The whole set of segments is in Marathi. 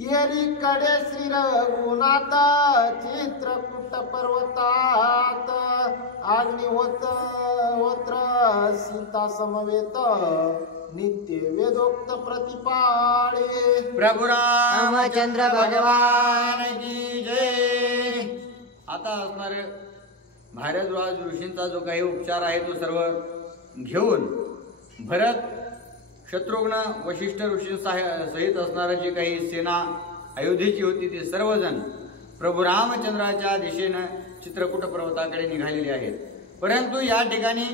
येरीकडे श्री रघुनाथ चित्रकूट पर्वतात अग्निहोत्र सीता समवेत नित्य वेदोक्त प्रतिपाळे प्रभु रामचंद्र भगवान की जय। आता असणारे भारद्वाज ऋषींचा जो काही उपचार आहे तो सर्व घेऊन भरत शत्रुघ्न वशिष्ठ ऋषी सहित असणारी जी काही सेना अयोध्येची होती ते सर्वजण प्रभू रामचंद्राच्या दिशेने चित्रकूट पर्वताकडे निघालेले आहेत। परंतु या ठिकाणी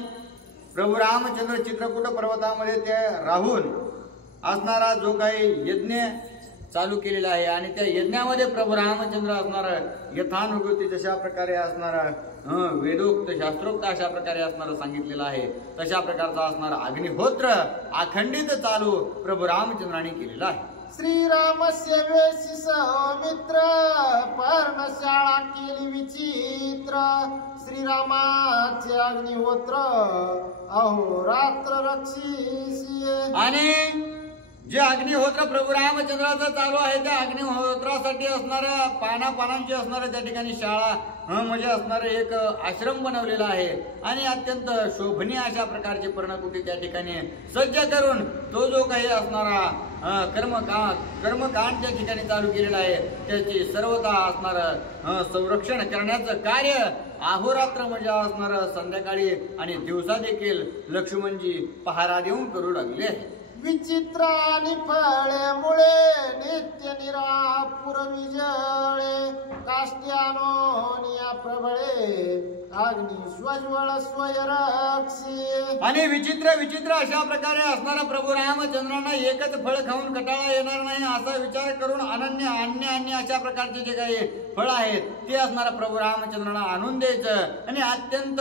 प्रभू रामचंद्र चित्रकूट पर्वतामध्ये ते राहून असणारा जो काही यज्ञ चालू केलेला आहे आणि त्या यज्ञामध्ये प्रभू रामचंद्र असणारा यथानुगती जशा प्रकारे असणारा वेदोक्त शास्त्रोक्त अशा प्रकारे असणारा सांगितलेला आहे तशा प्रकारचा असणारा अग्निहोत्र अखंडित चालू प्रभू रामचंद्राने केलेला आहे। श्रीराम सेवेशी सौमित्र पर्णशाळा केली विचित्र श्रीरामाचे अग्निहोत्र अहोरात्र रक्षिसी। आणि जे अग्निहोत्र प्रभू रामचंद्राचं चालू आहे त्या अग्निहोत्रासाठी असणाऱ्या पानांची असणाऱ्या त्या ठिकाणी शाळा म्हणजे असणारं एक आश्रम बनवलेला आहे आणि अत्यंत शोभनीय अशा प्रकारचे पर्णकुटी त्या ठिकाणी सज्ज करून तो जो काही असणारा कर्मकांड त्या ठिकाणी चालू केलेला आहे त्याची सर्वता असणारं संरक्षण करण्याचं कार्य अहोरात्र म्हणजे असणारं संध्याकाळी आणि दिवसा देखील लक्ष्मणजी पहारा देऊन करू लागले आहे। विचित्र आणि फळेमुळे नित्य निरापुर विजळे काष्ट्यानोनिया प्रबळे अग्नि स्वज्वळ स्वयरक्षी। आणि विचित्र अशा प्रकारे असणारा प्रभू रामचंद्रांना एकच फळ खाऊन कटाळा येणार नाही असा विचार करून अन्य अशा प्रकारचे जे काही फळ आहेत ते असणारा प्रभू रामचंद्रांना आणून द्यायचं आणि अत्यंत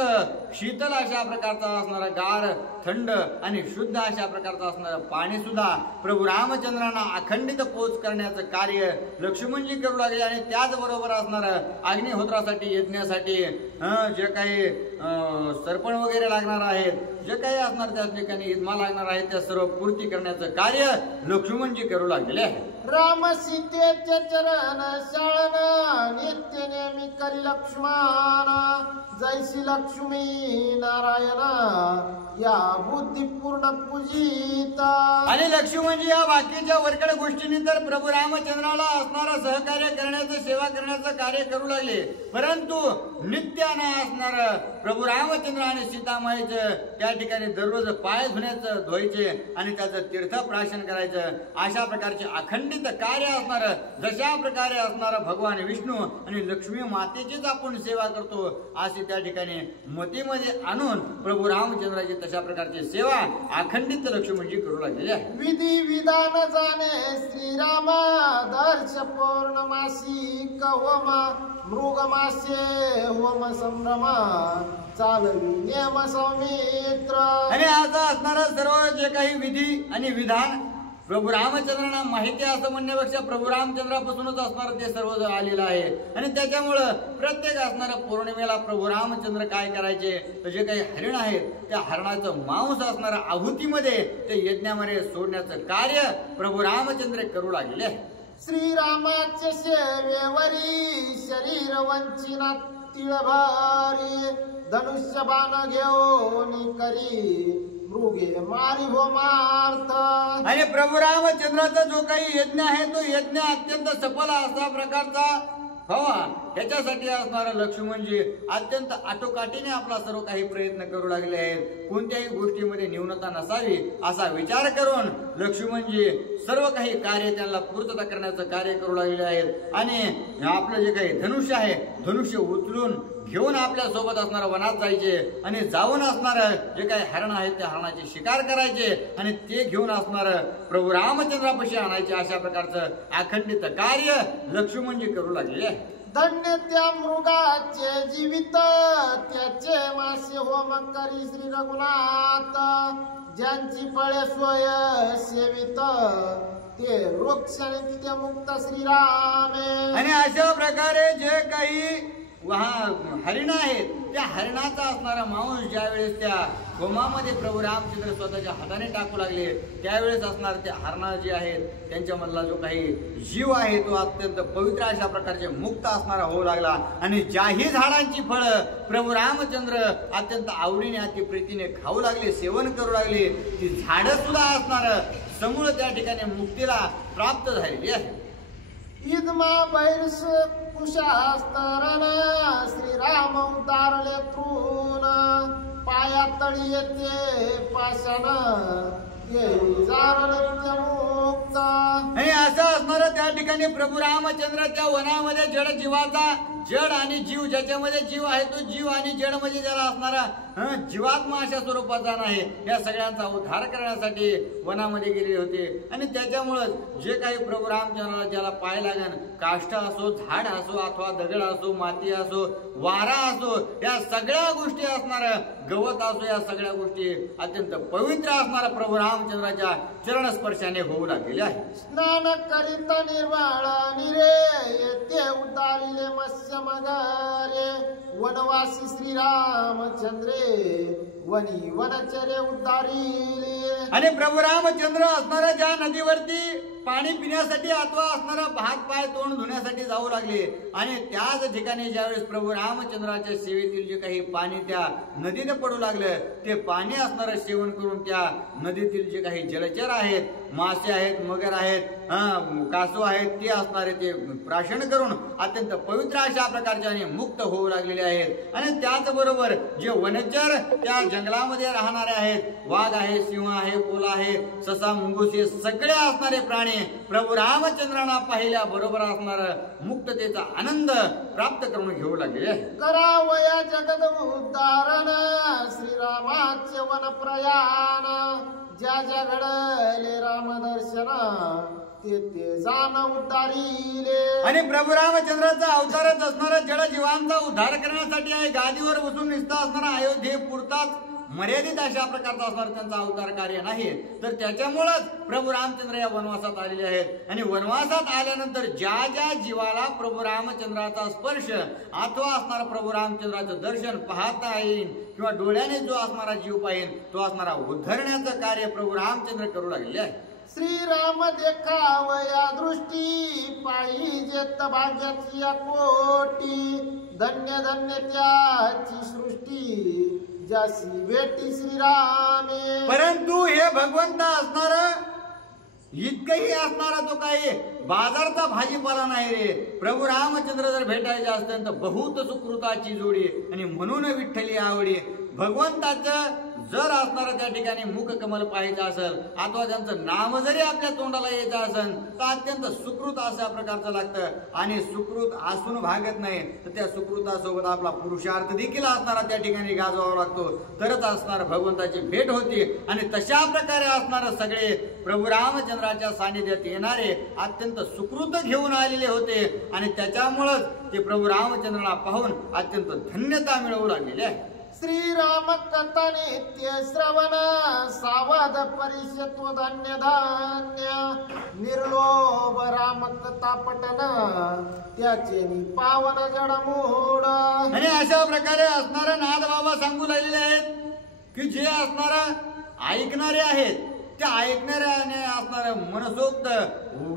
शीतल अशा प्रकारचा असणारा गार थंड आणि शुद्ध अशा प्रकारचा असणारा पाणी सुद्धा प्रभू रामचंद्रांना अखंडित पोच करण्याचं कार्य लक्ष्मणजी करू लागले। आणि त्याचबरोबर असणारं अग्निहोत्रासाठी यज्ञासाठी जे काही सरपण वगैरे लागणार आहेत जे काही असणार त्या ठिकाणी इदमा लागणार आहेत त्या सर्व पूर्ती करण्याचं कार्य लक्ष्मणजी करू लागलेले आहे। राम सीतेचे चरण शाळन नित्य नेमी करी लक्ष्मण जैसी लक्ष्मी नारायण या बुद्धिपूर्ण पूजित। आणि लक्ष्मणजी या बाकीच्या वरकड गोष्टींनी तर प्रभू रामचंद्राला असणारा सहकार्य करण्याचं सेवा करण्याचं कार्य करू लागले परंतु नित्यानं असणार प्रभू रामचंद्र आणि सीतामाईचं त्या ठिकाणी दररोज पाय धुवायचे आणि त्याचं तीर्थप्राशन करायचं अशा प्रकारचे अखंडित कार्य असणार जशा प्रकारे असणार भगवान विष्णू आणि लक्ष्मी मातेचीच आपण सेवा करतो अशी त्या ठिकाणी मतीमध्ये आणून प्रभू रामचंद्राची तशा प्रकारची सेवा अखंडित लक्ष्मणजी करू लागलेली आहे। विधी विधान जाणे श्रीराम दर्श पौर्णमासी होम मृगमासे होम संभ्रम चालवी नियम सौमित्र। आणि आता असणारा सर्व जे काही विधी आणि विधान प्रभू रामचंद्रांना माहिती असं म्हणण्यापेक्षा प्रभू रामचंद्रापासूनच असणार ते सर्व आलेलं आहे आणि त्याच्यामुळं प्रत्येक असणाऱ्या पौर्णिमेला प्रभू रामचंद्र काय करायचे तर जे काही हरिण आहेत त्या हरणाचं मांस असणाऱ्या आहुतीमध्ये ते यज्ञामध्ये सोडण्याचं कार्य प्रभू रामचंद्र करू लागले आहे। श्रीरामाच्या सेवेवरी शरीर वंचिना तिळभारी धनुष्य बाण घेऊन करी मृगे मारी हो मार्थ। आणि प्रभू रामचंद्राचा जो काही यज्ञ आहे तो यज्ञ अत्यंत सफल असा प्रकारचा व्हावा त्याच्यासाठी असणारा लक्ष्मणजी अत्यंत आटोकाटीने आपला सर्व काही प्रयत्न करू लागले आहेत। कोणत्याही गोष्टीमध्ये न्यूनता नसावी असा विचार करून लक्ष्मणजी सर्व काही कार्य त्यांना पूर्तता करण्याचं कार्य करू लागलेले आहेत। आणि आपलं जे काही धनुष्य आहे धनुष्य उचलून घेऊन आपल्या सोबत असणारा वनात जायचे आणि जाऊन असणार जे काही हरण आहेत त्या हरणाची शिकार करायचे आणि ते घेऊन असणार प्रभू रामचंद्रापाशी आणायचे अशा प्रकारचं अखंडित कार्य लक्ष्मणजी करू लागले आहे। धन्य त्या मृगाचे जीवित त्याचे मासे होम करी श्री रघुनाथ ज्यांची फळे स्वय सेवित ते वृक्ष नित्य मुक्त श्रीरामे। आणि अशा प्रकारे जे काही हरिण आहेत त्या हरणाचा असणारा मांस ज्यावेळेस त्या होमामध्ये प्रभू रामचंद्र स्वतःच्या हाताने टाकू लागले त्यावेळेस असणार त्या हरणा जे आहेत त्यांच्यामधला जो काही जीव आहे तो अत्यंत पवित्र अशा प्रकारचे मुक्त असणारा होऊ लागला आणि ज्याही झाडांची फळं प्रभू रामचंद्र अत्यंत आवडीने अति प्रीतीने खाऊ लागले सेवन करू लागले ती झाडं सुद्धा असणार समूळ त्या ठिकाणी मुक्तीला प्राप्त झालेली आहे. ईदमा बैरस कुशास्तरण श्रीराम उतारले तृण पाया तळी येते पाषाण मुक्त. आणि असं असणार त्या ठिकाणी प्रभू रामचंद्र त्या वनामध्ये जड जीवाचा जड आणि जीव ज्याच्यामध्ये जीव आहे तो जीव आणि जड म्हणजे ज्याला असणारा जीवात्मा अशा स्वरूपाचा नाही या सगळ्यांचा उद्धार करण्यासाठी वनामध्ये गेले होते. आणि त्याच्यामुळेच जे काही प्रभू रामचंद्राला ज्याला पाय लागन काष्ट असो झाड असो अथवा दगड असो माती असो वारा असो या सगळ्या गोष्टी असणार गवत असो या सगळ्या गोष्टी अत्यंत पवित्र असणारा प्रभू रामचंद्राच्या चरण स्पर्शाने होऊ लागलेले आहे. स्नान करीत निर्वाळ निरे येते उतारिले मत्स्य मगारे वनवासी श्रीरामचंद्रे वनी वनचरे उतारिले. आणि प्रभू रामचंद्र असणाऱ्या ज्या नदीवरती पाणी पिण्यासाठी अथवा असणारा हात पाय तोंड धुण्यासाठी जाऊ लागले आणि त्याच ठिकाणी ज्यावेळेस प्रभू रामचंद्राच्या सेवेतील जे काही पाणी त्या नदीने पडू लागलं ते पाणी असणारं सेवन करून त्या नदीतील जे काही जलचर आहेत मासे आहेत मगर आहेत कासव आहेत ते असणारे ते प्राशन करून अत्यंत पवित्र अशा प्रकारचे मुक्त होऊ लागलेले आहेत. आणि त्याचबरोबर जे वनचर त्या जंगलामध्ये राहणारे आहेत वाघ आहे सिंह आहे कोल्हा आहे ससा मुंगूस हे सगळे असणारे प्राणी प्रभू रामचंद्रांना पाहिल्या बरोबर असणार मुक्ततेचा आनंद प्राप्त करून घेऊ लागले. करावया जगद उद्धारण श्रीरामाचे वन प्रयाण ज्या ज्या घडले राम दर्शन ते जाण उद्धारिले. आणि प्रभू रामचंद्राचा अवतारच असणारा जड जीवांचा उद्धार करण्यासाठी आहे. गादीवर बसून निसता असणारा अयोध्ये पुरताच मर्यादित अशा प्रकारचा असणार त्यांचा अवतार कार्य नाही तर त्याच्यामुळेच प्रभू रामचंद्र या वनवासात आलेले आहेत. आणि वनवासात आल्यानंतर ज्या ज्या जीवाला प्रभू रामचंद्राचा स्पर्श अथवा असणारा प्रभू रामचंद्राचं दर्शन पाहता येईल किंवा डोळ्याने जो असणारा जीव पाहिल तो असणारा उद्धरण्याचं कार्य प्रभू रामचंद्र करू लागले आहे. श्रीराम देखावया दृष्टी पाहिजेत भाग्याची कोटी धन्य धन्य त्याची सृष्टी जासी भेटी श्रीरामे. परंतु हे भगवंत असणार इतकंही असणारा तो काही बाजारचा भाजीपाला नाही रे. प्रभू रामचंद्र जर भेटायचे असते तर बहुत सुकृताची जोडी आणि म्हणून विठ्ठली आवडी. भगवंताचं जर असणार त्या ठिकाणी मुख कमल पाहायचं असेल अथवा त्यांचं नाम जरी आपल्या तोंडाला यायचं असेल तर अत्यंत सुकृत अशा प्रकारचं लागतं. आणि सुकृत असून भागत नाही तर त्या सुकृतासोबत आपला पुरुषार्थ देखील असणारा त्या ठिकाणी गाजवावा लागतो तरच असणार भगवंताची भेट होती. आणि तशा प्रकारे असणार सगळे प्रभू रामचंद्राच्या सानिध्यात येणारे अत्यंत सुकृत घेऊन आलेले होते आणि त्याच्यामुळेच ते प्रभू रामचंद्राला पाहून अत्यंत धन्यता मिळवू लागलेले आहे. श्रीराम कथा नित्य श्रवण सावध परिषत्व धन्य धान्य निर्लोभ राम कथा पठन त्याचे पावन जडमूड. आणि अशा प्रकारे असणारा नाद बाबा सांगू लागलेले आहेत की जे असणारा ऐकणारे आहेत त्या ऐकणाऱ्याने असणार मनसोक्त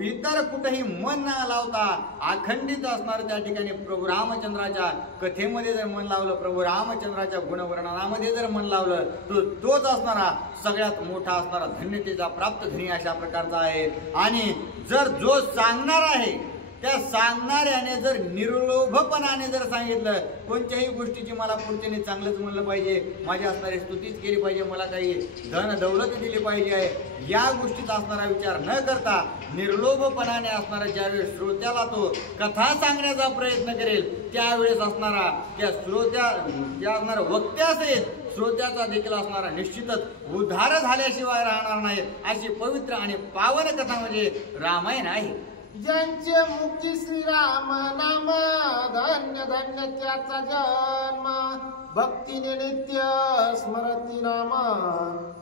इतर कुठेही मन न लावता अखंडित असणार त्या ठिकाणी प्रभू रामचंद्राच्या कथेमध्ये जर मन लावलं प्रभू रामचंद्राच्या गुणवर्णनामध्ये जर मन लावलं तर तोच असणारा सगळ्यात मोठा असणारा धन्यतेचा प्राप्त धनी अशा प्रकारचा आहे. आणि जर जो सांगणार आहे त्या सांगणाऱ्याने जर निर्लोभपणाने जर सांगितलं कोणत्याही गोष्टीची मला पुढच्याने चांगलंच म्हणलं पाहिजे माझी असणारी स्तुतीच केली पाहिजे मला काही धन दौलत दिली पाहिजे आहे या गोष्टीचा असणारा विचार न करता निर्लोभपणाने असणारा ज्यावेळेस श्रोत्याला तो कथा सांगण्याचा प्रयत्न करेल त्यावेळेस असणारा त्या श्रोत्या असणारा वक्त्यासहित श्रोत्याचा देखील असणारा निश्चितच उद्धार झाल्याशिवाय राहणार नाही अशी पवित्र आणि पावन कथा म्हणजे रामायण आहे. ज्यांचे मुखी श्रीराम नाम धन्य धन्य त्याचा जन्म भक्तीने नित्य स्मरती नाम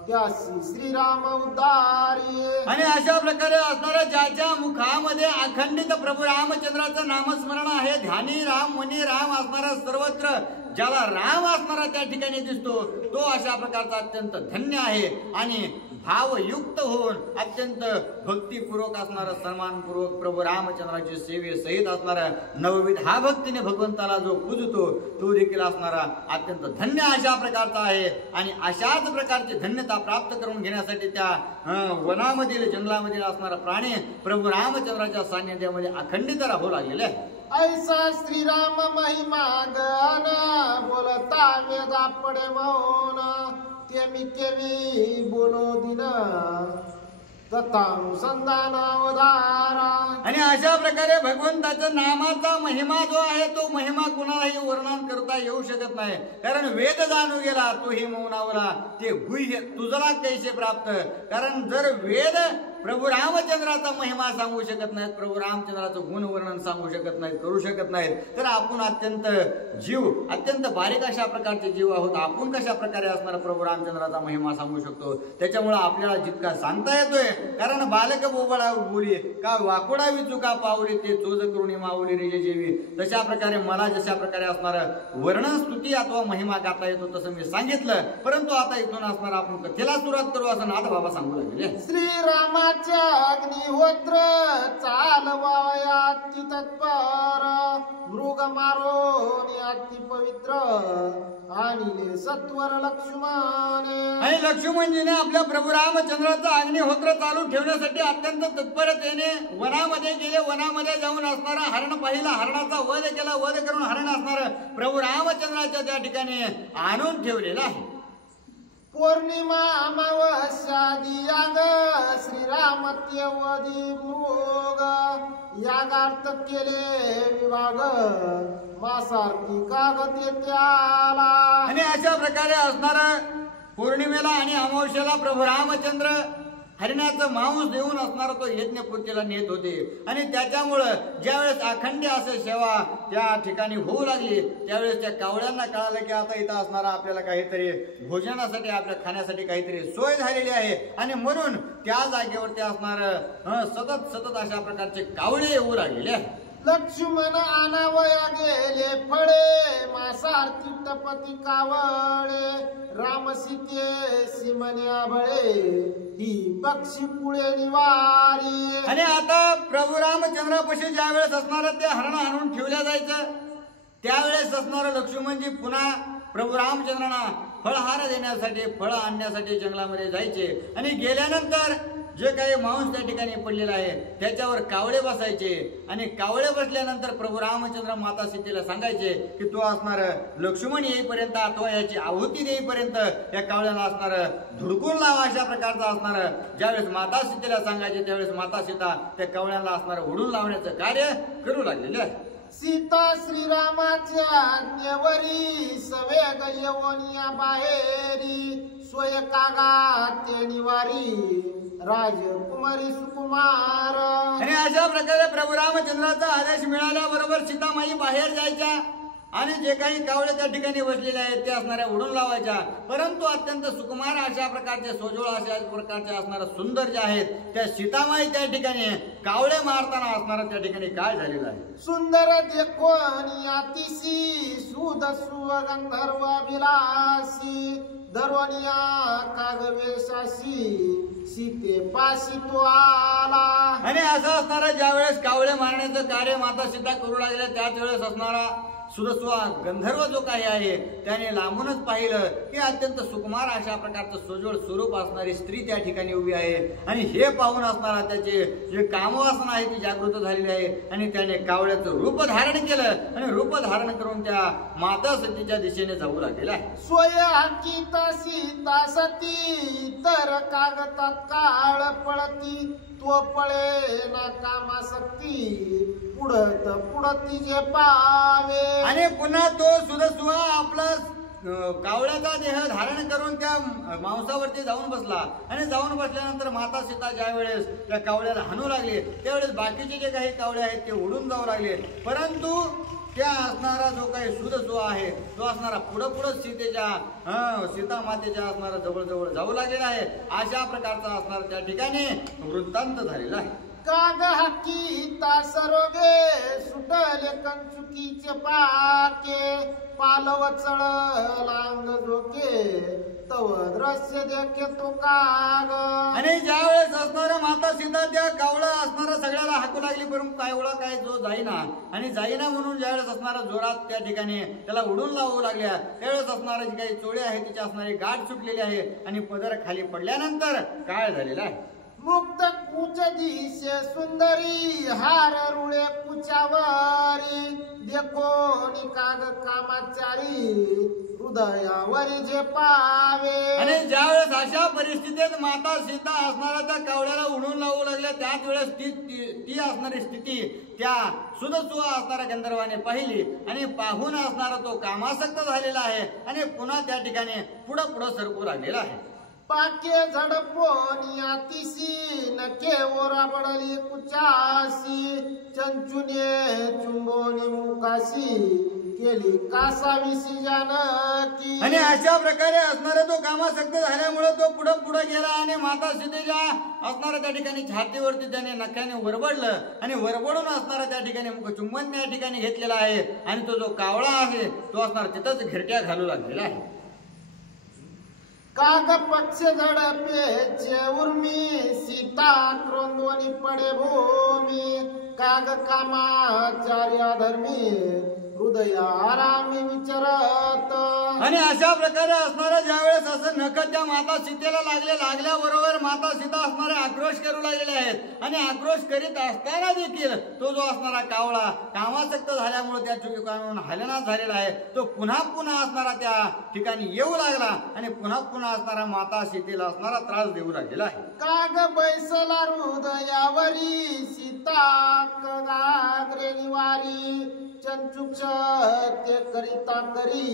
त्यासी श्रीराम उद्धारी. आणि अशा प्रकारे असणाऱ्या ज्याच्या मुखामध्ये अखंडित प्रभू रामचंद्राचं नामस्मरण आहे ध्यानी राम मनी राम असणारा सर्वत्र ज्याला राम असणारा त्या ठिकाणी दिसतो तो अशा प्रकारचा अत्यंत धन्य आहे. आणि भावयुक्त होऊन अत्यंत भक्तीपूर्वक असणारा सन्मानपूर्वक प्रभू रामचंद्राची सेवे सहित असणारा नवविध हा भक्तीने भगवंताला जो पूजतो तो देखील असणारा अत्यंत धन्य अशा प्रकारचा आहे. आणि अशाच प्रकारची धन्यता प्राप्त करून घेण्यासाठी त्या वनामधील जंगलामधील असणारा प्राणी प्रभू रामचंद्राच्या सान्निध्यामध्ये अखंडित राहू लागलेले आहे. ऐसा श्रीराम महिमा गण बोलता वेदा पडे मौन केमी केमी बोलो दिन तथानुसंधान अवधारा. आणि अशा प्रकारे भगवंताच्या नामाचा महिमा जो आहे तो महिमा कुणालाही वर्णन करता येऊ शकत नाही. कारण वेद जाणू गेला तोही मौनावला ते गुह्य तुझला कैसे प्राप्त. कारण जर वेद प्रभू रामचंद्राचा महिमा सांगू शकत नाहीत, प्रभू रामचंद्राचं गुण वर्णन सांगू शकत नाहीत, करू शकत नाहीत, तर आपण अत्यंत बारीक अशा प्रकारचे जीव आहोत. आपण कशा प्रकारे असणार प्रभू रामचंद्राचा महिमा सांगू शकतो. त्याच्यामुळे आपल्याला जितका सांगता येतोय. कारण बालक बोबडा बोली का वाकुडावी चुका पावली ते चोज करून माऊली रेजे जेवी. तशा प्रकारे मला जशा प्रकारे असणार वर्णन स्तुती अथवा महिमा गाता येतो तसं मी सांगितलं. परंतु आता इथून असणार आपण कथेला सुरुवात करू असं नाथ बाबा सांगू लागले. श्रीरामा अग्निहोत्र चालवायाती तत्पर मृग मारोन याती पवित्र आणिले सत्वर लक्ष्मण. आणि लक्ष्मणजीने आपल्या प्रभू रामचंद्राचा अग्निहोत्र चालू ठेवण्यासाठी अत्यंत तत्परतेने वनामध्ये गेले. वनामध्ये जाऊन असणारा हरण पाहिला, हरणाचा वध केला, वध करून हरण असणार प्रभू रामचंद्राच्या त्या ठिकाणी आणून ठेवलेला आहे. पौर्णिमा अमावस्या याग श्रीरामत्यवधी मृग यागार्थ केले विभाग मासारखी कागद त्याला. आणि अशा प्रकारे असणारा पौर्णिमेला आणि अमावस्याला प्रभू रामचंद्र हरिणाचं मांस देऊन असणारा तो यज्ञपूर्तीला नेत होते. आणि त्याच्यामुळं ज्यावेळेस अखंड असं सेवा त्या ठिकाणी होऊ लागली त्यावेळेस त्या कावळ्यांना कळालं की आता इथं असणारा आपल्याला काहीतरी भोजनासाठी आपल्या खाण्यासाठी काहीतरी सोय झालेली आहे. आणि म्हणून त्या जागेवरती असणार सतत अशा प्रकारचे कावळे येऊ लागलेले आहे. लक्ष्मण आणावया गेले फळे मासारखी टपती कावळे राम सीते सिमन्या बळे ही पक्षी पुढे निवारी. आणि आता प्रभू रामचंद्रापाशी ज्या वेळेस असणार ते हरण आणून ठेवल्या जायचं त्यावेळेस असणार लक्ष्मणजी पुन्हा प्रभू रामचंद्रांना फळहार देण्यासाठी फळ आणण्यासाठी जंगलामध्ये जायचे. आणि गेल्यानंतर जे काही मांस त्या ठिकाणी पडलेला आहे त्याच्यावर कावळे बसायचे. आणि कावळे बसल्यानंतर प्रभू रामचंद्र माता सीतेला सांगायचे की तो असणार लक्ष्मण येईपर्यंत अथवा याची आहुती देईपर्यंत या कावळ्याला असणार धुडकून लावा अशा प्रकारचा असणार. ज्यावेळेस माता सीतेला सांगायचे त्यावेळेस माता सीता त्या कावळ्याला असणार ओढून लावण्याचं कार्य करू लागलेले आहे. सीता श्रीरामाच्या आज्ञेवरी सवेग यवनिया बाहेरी स्वय कागात्य निवारी राजकुमारी सुकुमार. आणि अशा प्रकारे प्रभू रामचंद्राचा आदेश मिळाल्याबरोबर सीतामाई बाहेर जायच्या आणि जे काही कावळे त्या ठिकाणी बसलेले आहेत ते असणाऱ्या उडून लावायच्या. परंतु अत्यंत सुकुमार अशा प्रकारचे सोजवळ अशा प्रकारचे असणारे सुंदर जे आहेत त्या सीतामाई त्या ठिकाणी कावळे मारताना असणारा त्या ठिकाणी काय झालेलं आहे. सुंदर देखोनी अतिशी सुद सुगंधर्व विलासी दरवनिया कागवेशाशी सीते पाशी तो आला. आणि असं असणारा ज्या वेळेस कावळे मारण्याचं कार्य माता सीता करू लागल्या त्याच वेळेस असणारा सुरस्वा गंधर्व जो काही आहे त्याने लांबूनच पाहिलं की अत्यंत सुकुमार अशा प्रकारचं सोजवळ स्वरूप असणारी स्त्री त्या ठिकाणी उभी आहे. आणि हे पाहून असणारा त्याचे जे कामवासना आहे ती जागृत झालेली आहे. आणि त्याने कावळ्याचं रूप धारण केलं आणि रूप धारण करून त्या माता सतीच्या दिशेने जाऊ लागलेला आहे. स्वय अंकित सीता सती तर कागतात काळ पळती तो पळे ना कामासक्ती पुढती जे पावे. आणि पुन्हा तो सुरस्वा आपला कावळ्याचा देह धारण करून त्या मांसावरती जाऊन बसला. आणि जाऊन बसल्यानंतर माता सीता ज्या वेळेस त्या कावळ्याला हाणू लागले त्यावेळेस बाकीचे जे काही कावळे आहेत ते उडून जाऊ लागले. परंतु त्या असणारा जो काही सुरस्वा आहे तो असणारा पुढं सीता मातेच्या असणारा जवळ जाऊ लागलेला आहे. अशा प्रकारचा असणारा त्या ठिकाणी वृत्तांत झालेला आहे. काग हाकी तास रोगे सुटले कंचुकीचे पाके पालव चढ जोके तव दृश्य देखे तो काग. आणि ज्या वेळेस असणारा माता सीता त्या कावळा असणारा सगळ्याला हाकू लागली, परंतु कावळा काय जो जाईना आणि जाईना म्हणून ज्यावेळेस असणारा जोरात त्या ठिकाणी त्याला उडून लावू लागल्या, त्यावेळेस असणारा जी काही चोळी आहे तिची असणारी गाठ सुटलेली आहे आणि पदर खाली पडल्यानंतर काय झालेला आहे. मुक्त कुच दिशे सुंदरी हार रुळे कुचावरी देखो निकाग कामाचारी हृदयावरी जे पावे. आणि ज्यावेळेस अशा परिस्थितीत माता सीता असणारा त्या कावळ्याला उडून लावू लागल्या, त्याच वेळेस ती असणारी स्थिती त्या सुदसुवा असणाऱ्या गंधर्वाने पाहिली आणि पाहून असणारा तो कामासक्त झालेला आहे आणि पुन्हा त्या ठिकाणी पुढं पुढं सरकू लागलेला आहे. पाके झडपोनी अतिशी नके ओराबडली कुचासी चंचुने चुंबोनी मुकाशी केली कासाविसी जानकी. आणि अशा प्रकारे असणारा तो कामासक्त झाल्यामुळे तो पुढं पुढं गेला आणि माता सीतेच्या असणाऱ्या त्या ठिकाणी छातीवरती त्याने नख्याने वरबडलं आणि वरबडून असणारा त्या ठिकाणी मुखचुंबन त्या ठिकाणी घेतलेला आहे आणि तो जो कावळा आहे तो असणार तिथंच घिरट्या घालू लागलेला आहे. काग पक्ष झडपेचे उर्मी सीता क्रोंदवनी पडे भूमी काग कामाचार्या धर्मी हृदय आरामी विचारत. आणि अशा प्रकारे असणारा ज्यावेळेस असं नख त्या माता सीतेला लागल्याबरोबर माता सीता असणारे आक्रोश करू लागलेले आहेत आणि आक्रोश करीत असताना देखील तो जो असणारा कावळा कामासक्त झाल्यामुळे त्या ठिकाणाहून हलनाच झालेला आहे, तो पुन्हा पुन्हा असणारा त्या ठिकाणी येऊ लागला आणि पुन्हा पुन्हा असणारा माता सीतेला असणारा त्रास देऊ लागलेला आहे. काग बैसला हृदयावरी सीता कगाग्रे निवारी चंचुक्ष ते करिता करी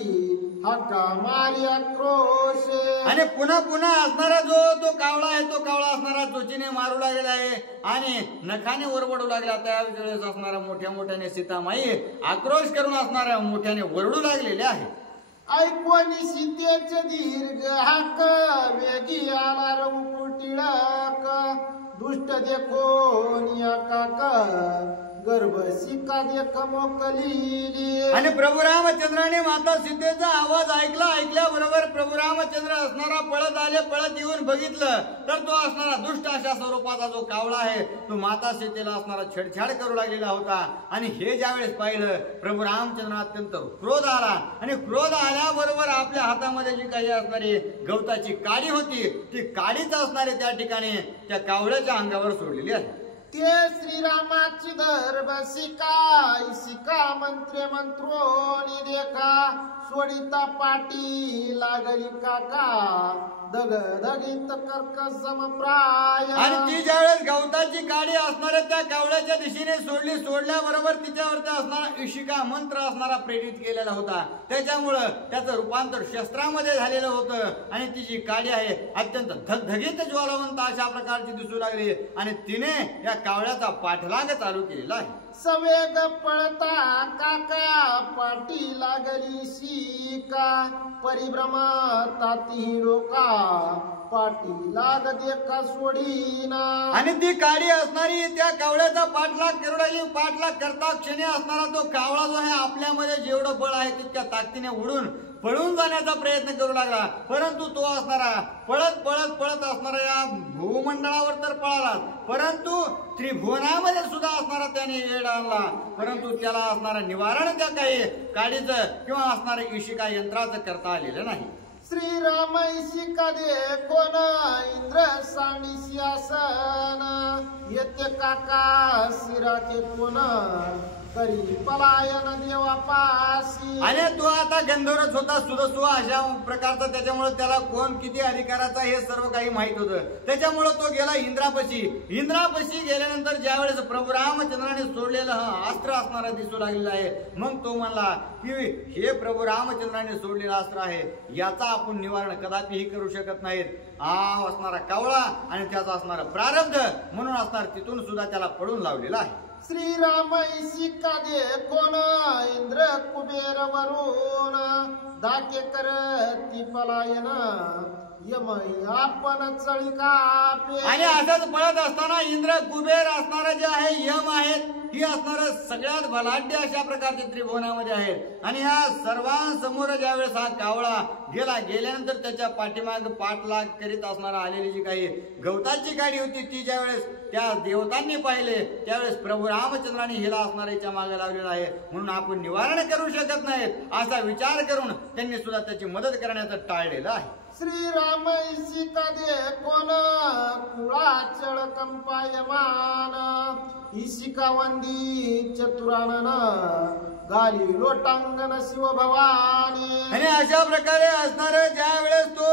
हाका मारी आक्रोश. आणि पुन्हा पुन्हा असणारा जो तो कावळा आहे तो कावळा असणारा चोचीने मारू लागलेला आहे आणि नखाने ओरबडू लागला. त्यावेळेस असणारा मोठ्या मोठ्याने सीतामाई आक्रोश करून असणारा मोठ्याने ओरडू लागलेले आहे. ऐकोनी सीतेचे दीर्घ हाक वेगी आला रंगू टिळक दुष्ट देखो निया काका गर्भ शिका देख मोकली. आणि प्रभू रामचंद्राने माता सीतेचा आवाज ऐकल्याबरोबर प्रभू रामचंद्र असणारा पळत येऊन बघितलं तर तो असणारा दुष्ट अशा स्वरूपाचा जो कावळा आहे तो माता सीतेला असणारा छेडछाड करू लागलेला होता. आणि हे ज्यावेळेस पाहिलं प्रभू रामचंद्र अत्यंत क्रोध आला आणि क्रोध आल्याबरोबर आपल्या हातामध्ये जी काही असणारी गवताची काडी होती ती काडीच असणारी त्या ठिकाणी त्या कावळ्याच्या अंगावर सोडलेली आहे. ते श्रीरामाची दर्भ शिका मंत्रे मंत्रोनी देखा सोडिता पाटी लागली काका दगदगीत कर्कसम प्राय. आणि ती ज्यावेळेस गवताची काडी असणाऱ्या त्या कावळ्याच्या दिशेने सोडल्याबरोबर तिच्यावरती असणारा इशिका मंत्र असणारा प्रेरित केलेला होता, त्याच्यामुळं त्याचं रूपांतर शस्त्रामध्ये झालेलं होतं आणि ती जी काडी आहे अत्यंत धगधगीत ज्वालावंत अशा प्रकारची दिसू लागली आणि तिने या कावळ्याचा पाठलाग चालू केलेला आहे. सवेग पळता काका पाटी लागली शिका परिभ्रमाता ती डोका पाटी लाग देखा सोडीना. आणि ती काडी असणारी त्या कावळ्याचा पाठलाग करू लागली. पाठलाग करता क्षणी असणारा तो कावळा जो आहे आपल्यामध्ये जेवढं बळ आहे तितक्या ताकदीने उडून पळून जाण्याचा प्रयत्न करू लागला, परंतु तो असणारा पळत असणारा या भूमंडळावर तर पळाला, परंतु त्रिभुवनामध्ये सुद्धा असणारा त्याने वेळ आणला, परंतु त्याला असणारा निवारण त्या काही काडीचं किंवा असणाऱ्या इशिका यंत्राचं करता आलेलं नाही. श्रीराम इशिका दे कोण इंद्र सांडी सिंहासन येते काका सिराचे कोण करी पलायन देवापासी. आणि तो आता गंधर्वच होता सुदसुवा अशा प्रकारचा, त्याच्यामुळे त्याला कोण किती अधिकाराचा हे सर्व काही माहित होतं. त्याच्यामुळे तो गेला इंद्रापाशी गेल्यानंतर ज्यावेळेस प्रभू रामचंद्राने सोडलेलं अस्त्र असणारा दिसू लागलेला आहे, मग तो म्हणला की हे प्रभू रामचंद्राने सोडलेलं अस्त्र आहे, याचा आपण निवारण कदापिही करू शकत नाहीत. असणारा कावळा आणि त्याचा असणारा प्रारब्ध म्हणून असणार तिथून सुद्धा त्याला पडून लावलेला आहे. श्रीराम इशिका दे कोण इंद्र कुबेर वरून दाके करती पलायन यम आपण चळी कापे. आणि असंच पळत असताना इंद्र कुबेर असणारा जे आहे यम आहेत ही असणार सगळ्यात बलाढ्य अशा प्रकारचे त्रिभुवनामध्ये आहेत. आणि या सर्वांसमोर ज्यावेळेस हा कावळा गेल्यानंतर त्याच्या पाठीमाग पाठलाग करीत असणारा आलेली जी काही गवताची गाडी होती ती ज्यावेळेस त्या देवतांनी पाहिले त्यावेळेस प्रभू रामचंद्राने हिला असणाऱ्याच्या मागे लावलेला आहे. म्हणून आपण निवारण करू शकत नाहीत असा विचार करून त्यांनी सुद्धा त्याची मदत करण्याचं टाळलेलं आहे. श्रीराम इशिका दे कोण कुळाचळ कंपायमान. इशिका वंदी चतुरानन गाली लोटांगण शिव भवानी. आणि अशा प्रकारे असणार ज्या वेळेस तो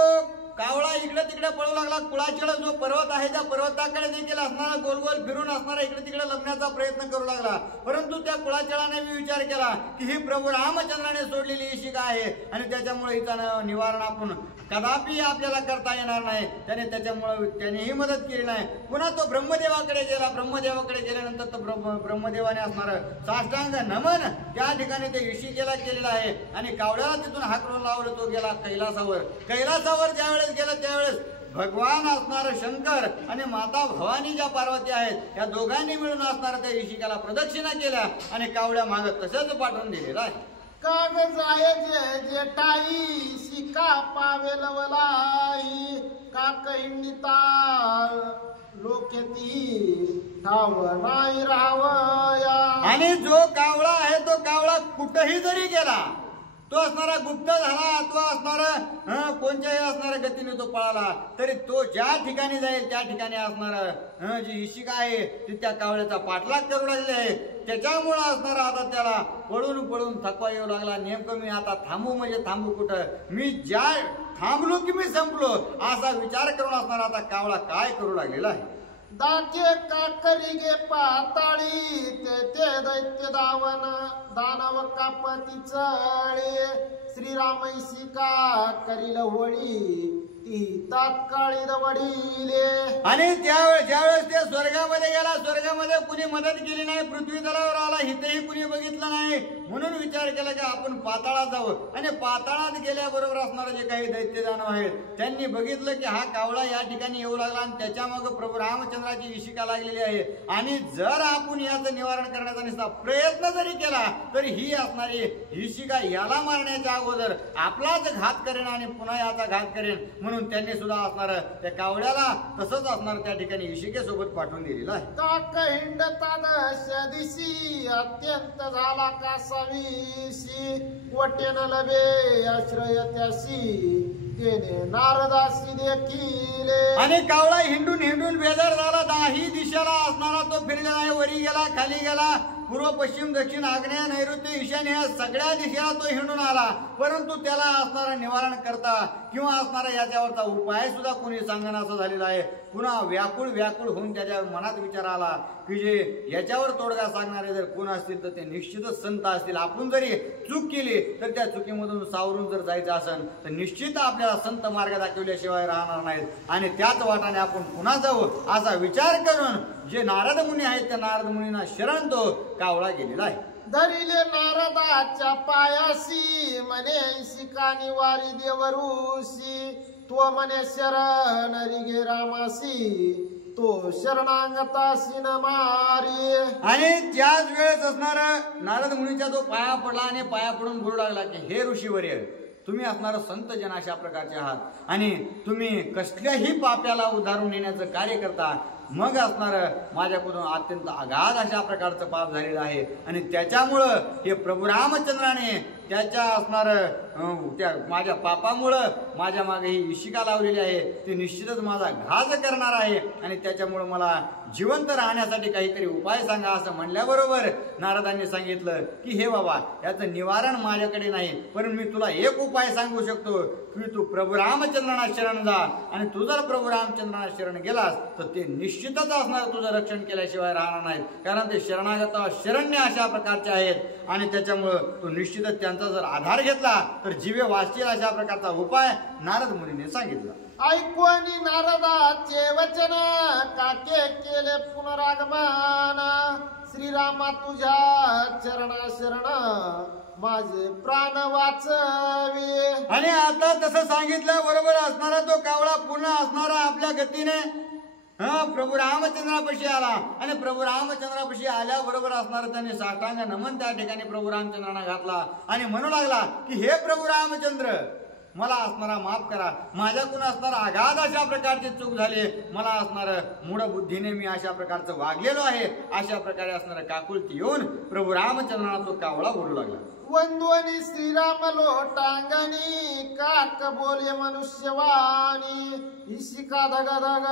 कावळा इकडे तिकडे पळू लागला कुळाचळ जो पर्वत आहे त्या पर्वताकडे देखील असणारा गोल गोल फिरून असणारा इकडे तिकडे लपण्याचा प्रयत्न करू लागला. परंतु त्या कुळाचळाने मी विचार केला की ही प्रभू रामचंद्राने सोडलेली इशिका आहे आणि त्याच्यामुळे हिचा निवारण आपण कदापि आपल्याला करता येणार नाही. त्याच्यामुळे त्यानेही मदत केली नाही. पुन्हा तो ब्रह्मदेवाकडे गेला. ब्रह्मदेवाकडे गेल्यानंतर तो ब्रह्मदेवाने असणार साष्टांग नमन त्या ठिकाणी ते इशिकेला केलेला आहे आणि कावळ्याला तिथून हाकलून लावलं. तो गेला कैलासावर ज्यावेळेस गेला त्यावेळेस भगवान असणार शंकर आणि माता भवानी ज्या पार्वती आहेत या दोघांनी मिळून असणार त्या इशिकाला प्रदक्षिणा केल्या आणि कावळ्या मागत तसंच पाठवून दिलेला आहे. कागज आहे जे जेटाई शिका पावेल वलाई काक इंडिता लोकेती ठाव नाही राहावया. आणि जो कावळा आहे तो कावळा कुठेही जरी गेला तो असणारा गुप्त झाला अथवा असणारा कोणत्याही असणाऱ्या गतीने तो पळाला तरी तो ज्या ठिकाणी जाईल त्या ठिकाणी असणारा जी इशिका आहे ती त्या कावळ्याचा पाठलाग करू लागले आहे. त्याच्यामुळे असणारा आता त्याला पळून पळून थकवा येऊ लागला. नेमकं मी आता थांबू म्हणजे थांबू कुठं, मी ज्या थांबलो की मी संपलो असा विचार करून असणारा आता कावळा काय करू लागलेला आहे. दाके काकरी गे पाताळी ते दैत्य दानव कापती चळे. श्रीराम इशिका करील होळी ती तात्काळी वडीले. आणि ज्यावेळेस ते स्वर्गामध्ये गेला स्वर्गामध्ये कुणी मदत केली नाही. पृथ्वी तलावर आला इथेही कुणी बघितलं नाही. म्हणून विचार केला की आपण पाताळात जावं. आणि पाताळात गेल्याबरोबर असणारे जे काही दैत्य दानव आहेत त्यांनी बघितलं की हा कावळा या ठिकाणी येऊ लागला आणि त्याच्या मागे प्रभू रामचंद्राची इशिका लागलेली आहे. आणि जर आपण याचं निवारण करण्याचा निस्ता प्रयत्न जरी केला तरी ही असणारी इशिका याला मारण्याच्या अगोदर आपलाच घात करेन आणि पुन्हा याचा घात करेन. म्हणून त्यांनी सुद्धा असणार त्या कावळ्याला तसंच असणार त्या ठिकाणी इशिकेसोबत पाठवून दिलेला आहे. काक हिंडता दश दिशी अत्यंत झाला का सवीशी वटेन लबे आश्रय त्याशी तेने नारदासी देखीले. आणि कावळा हिंडून हिंडून बेजार झाला. दाही दिशेला असणारा तो फिरलेला आहे. वरी गेला खाली गेला पूर्व पश्चिम दक्षिण आग्नेय नैऋत्य ईशान्य या सगळ्या दिशेला तो हिंडून आला. परंतु त्याला असणारा निवारण करता किंवा असणारा याच्यावरचा उपाय सुद्धा कोणी सांगणं असं झालेला आहे. पुन्हा व्याकुळ होऊन त्याच्या मनात विचार आला की जे याच्यावर तोडगा सांगणारे जर कोण असतील तर ते निश्चितच संत असतील. आपण जरी चूक केली तर त्या चुकीमधून सावरून जर जायचं असेल तर निश्चित आपल्याला संत मार्ग दाखवल्याशिवाय राहणार नाहीत आणि त्याच वाटाने आपण पुन्हा जाऊ असा विचार करून जे नारद मुनी आहेत त्या नारद मुनींना शरण तो कावळा गेलेला आहे. धरिले नारदाच्या पायासी म्हणे इशिका निवारी देवऋषी तो म्हणे शरण रिगे रामासी तो शरणांगतासी न मारी. आणि त्याच वेळेस असणार नारद मुनीच्या तो पाया पडला आणि पाया पडून बोलू लागला की हे ऋषीवर्य तुम्ही असणार संत जन अशा प्रकारचे आहात आणि तुम्ही कसल्याही पाप्याला उधारून नेण्याचं कार्य करता. मग असणार माझ्याकडून अत्यंत अगाध अशा प्रकारचं पाप झालेलं आहे आणि त्याच्यामुळं हे प्रभू रामचंद्राने त्याच्या असणार त्या माझ्या पापामुळं माझ्या मागे ही इशिका लावलेली आहे. ती निश्चितच माझा घात करणार आहे आणि त्याच्यामुळं मला जिवंत राहण्यासाठी काहीतरी उपाय सांगा असं म्हणल्याबरोबर नारदांनी सांगितलं की हे बाबा याचं निवारण माझ्याकडे नाही पण मी तुला एक उपाय सांगू शकतो की तू प्रभू रामचंद्रांना शरण जा आणि तू जर प्रभू रामचंद्रांना शरण गेलास तर ते निश्चितच असणार तुझं रक्षण केल्याशिवाय राहणार नाहीत. कारण ते शरणागत शरण्य अशा प्रकारचे आहेत आणि त्याच्यामुळं तू निश्चितच त्यांचा जर आधार घेतला तर जीवे वाचतील अशा प्रकारचा उपाय नारद मुनीने सांगितला. ऐकूनी नारदाचे वचन काके केले पुनरागमन श्रीरामा तुझ्या चरणा शरण माझे प्राण वाचवे. आणि आता तसं सांगितलं बरोबर असणारा तो कावळा पुन्हा असणारा आपल्या गतीने प्रभू रामचंद्रापाशी आला. आणि प्रभू रामचंद्रापाशी आल्याबरोबर असणार त्याने साष्टांग नमन त्या ठिकाणी प्रभू रामचंद्रांना घातला आणि म्हणू लागला की हे प्रभू रामचंद्र, मला असणारा माफ करा, माझ्याकडून असणारा अगाध अशा प्रकारची चूक झाली, मला असणार मूढ बुद्धीने मी अशा प्रकारचं वागलेलो आहे. अशा प्रकारे असणारा काकुळती येऊन प्रभू रामचंद्रांना तो कावळा बोलू लागला. वंदवनी श्रीराम लोटांगणी, काक बोले मनुष्यवाणी, इशिका धग धग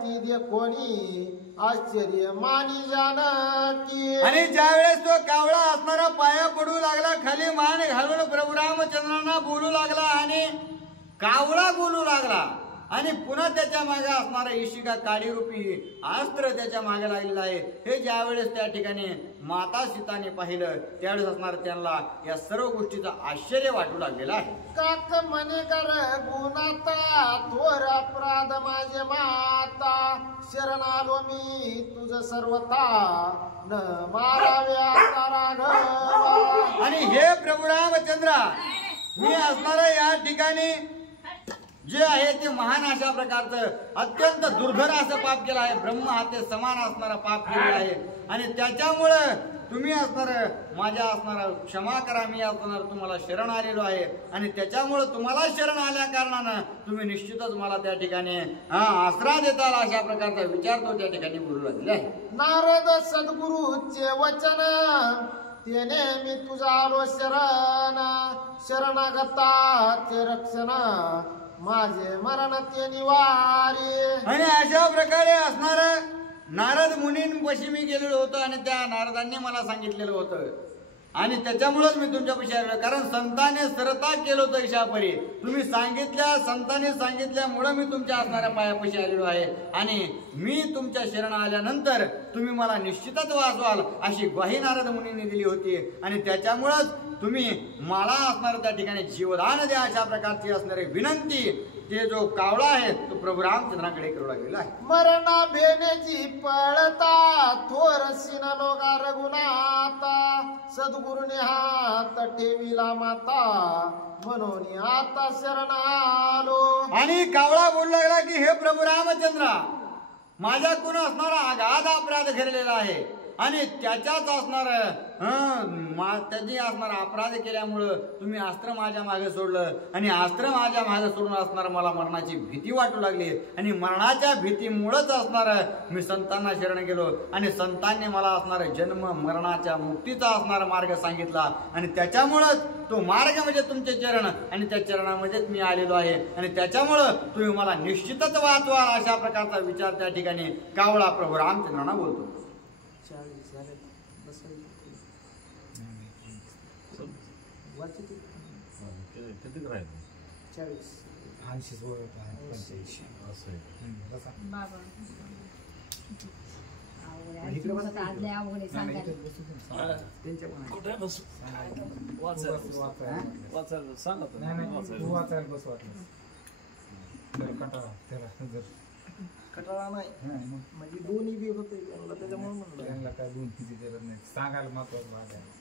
ती दे कोणी, आश्चर्य मानी जानकी. आणि ज्या वेळेस तो कावळा असणारा पाया पडू लागला, खाली मान घालून प्रभू रामचंद्रांना बोलू लागला आणि कावळा बोलू लागला. आणि पुन्हा त्याच्या मागे असणारा इशिका काडी रूपी अस्त्र त्याच्या मागे लागलेला आहे. हे ज्या वेळेस त्या ठिकाणी माता सीताने पाहिलं त्यावेळेस असणार त्यांना या सर्व गोष्टीचा आश्चर्य वाटू लागलेला आहे. काक म्हणे कर गुणाता, थोर अपराध माझे माता, शरण आलो मी तुझ सर्वता, न माराव्या राघवा. आणि हे प्रभू रामचंद्रा, मी असणारा या ठिकाणी जे आहे ते महान अशा प्रकारचं अत्यंत दुर्धर असं पाप केलं आहे. ब्रह्म हाते समान असणारा पाप केलेला आहे. आणि त्याच्यामुळं तुम्ही असणार माझ्या असणार क्षमा करा, मी असणार तुम्हाला शरण आलेलो आहे. आणि त्याच्यामुळं तुम्हाला शरण आल्या कारणानं तुम्ही निश्चितच मला त्या ठिकाणी आसरा देताल अशा प्रकारचा विचार तो त्या ठिकाणी बोलू लागले आहे. नारद सद्गुरूचे वचन, तेने मी तुझा आलो शरण, शरणागताचे रक्षण, माझे मरण ते निवारी. आणि अशा प्रकारे असणार नारद मुनींपाशी मी गेलेलो होतो आणि त्या नारदांनी मला सांगितलेलं होतं. आणि त्याच्यामुळेच मी तुमच्यापाशी आलो, कारण संतांनी सरता केलं होतं ईशापरी. तुम्ही संतांनी सांगितल्यामुळं मी तुमच्या असणाऱ्या पायापाशी आलेलो आहे. आणि मी तुमच्या शरण आल्यानंतर तुम्ही मला निश्चितच वाचवाल अशी ग्वाही नारद मुनींनी दिली होती. आणि त्याच्यामुळंच तुम्ही मला असणार त्या ठिकाणी जीवदान द्या अशा प्रकारची असणारी विनंती ते जो कावळा आहे तो प्रभू रामचंद्राकडे करू लागलेला आहे. मरणा भेनेची पळता, थोर सिन लोगा रघुनाथा, सद्गुरुने हात ठेविला माता, म्हणून आता शरण आलो. आणि कावळा बोलू लागला की हे प्रभू रामचंद्रा, माझ्याकडून असणारा अगाध अपराध घडलेला आहे. आणि त्याच्याच असणार त्याची असणार अपराध केल्यामुळं तुम्ही अस्त्र माझ्या मागे सोडलं. आणि अस्त्र माझ्या मागे सोडून असणार मला मरणाची भीती वाटू लागली. आणि मरणाच्या भीतीमुळंच असणार मी संतांना शरण गेलो. आणि संतांनी मला असणार जन्म मरणाच्या मुक्तीचा असणारा मार्ग सांगितला. आणि त्याच्यामुळंच तो मार्ग म्हणजे तुमचे चरण, आणि त्या चरणामध्येच मी आलेलो आहे. आणि त्याच्यामुळं तुम्ही मला निश्चितच वाचवाल अशा प्रकारचा विचार त्या ठिकाणी कावळा प्रभू रामचंद्रांना बोलतो. कटाळा नाही म्हणजे दोन्ही बी होते त्याच्यामुळे म्हणलं त्यांना काय दोन किती गरज नाही, सांगायला महत्वाचं भाग आहे.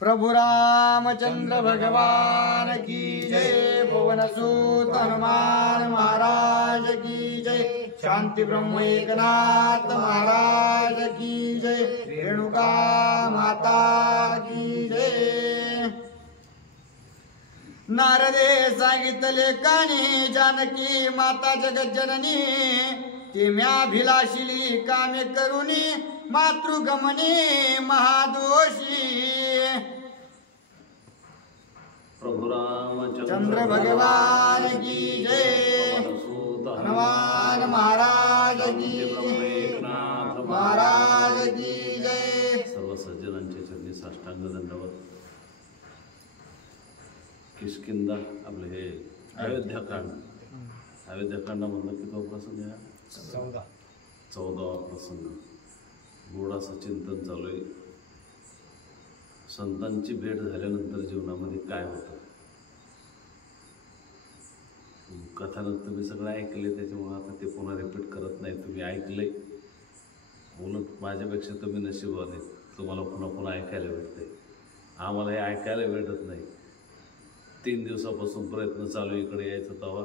प्रभु रामचंद्र भगवान की जय. भुवन सूत हनुमान महाराज की जय. शांति ब्रह्म एकनाथ महाराज की जय. रेणुका माता की जय. नारदे सांगितले कानी, जानकी माता जगज्जननी, ते म्याभिलाशिली कामे करुनी, मातृगमनी महादोषी. प्रभु रामचंद्र भगवान की जय. हनुमान महाराज की महाराज की जय. सर्व सज्जनांच्या चरणी साष्टांग दंडवत. किष्किंदा आपलं हे अयोध्याकांड. अयोध्याकांडामधला किती प्रसंग आहे? 14वा प्रसंग. गोड असं चिंतन चालू आहे. संतांची भेट झाल्यानंतर जीवनामध्ये काय होतं. कथानक तुम्ही सगळं ऐकले, त्याच्यामुळे आता ते पुन्हा रिपीट करत नाही. तुम्ही ऐकलंय, उलट माझ्यापेक्षा तुम्ही नशिबाने, तुम्हाला पुन्हा पुन्हा ऐकायला भेटतंय. आम्हाला हे ऐकायला भेटत नाही. 3 दिवसापासून प्रयत्न चालू इकडे यायचं, तेव्हा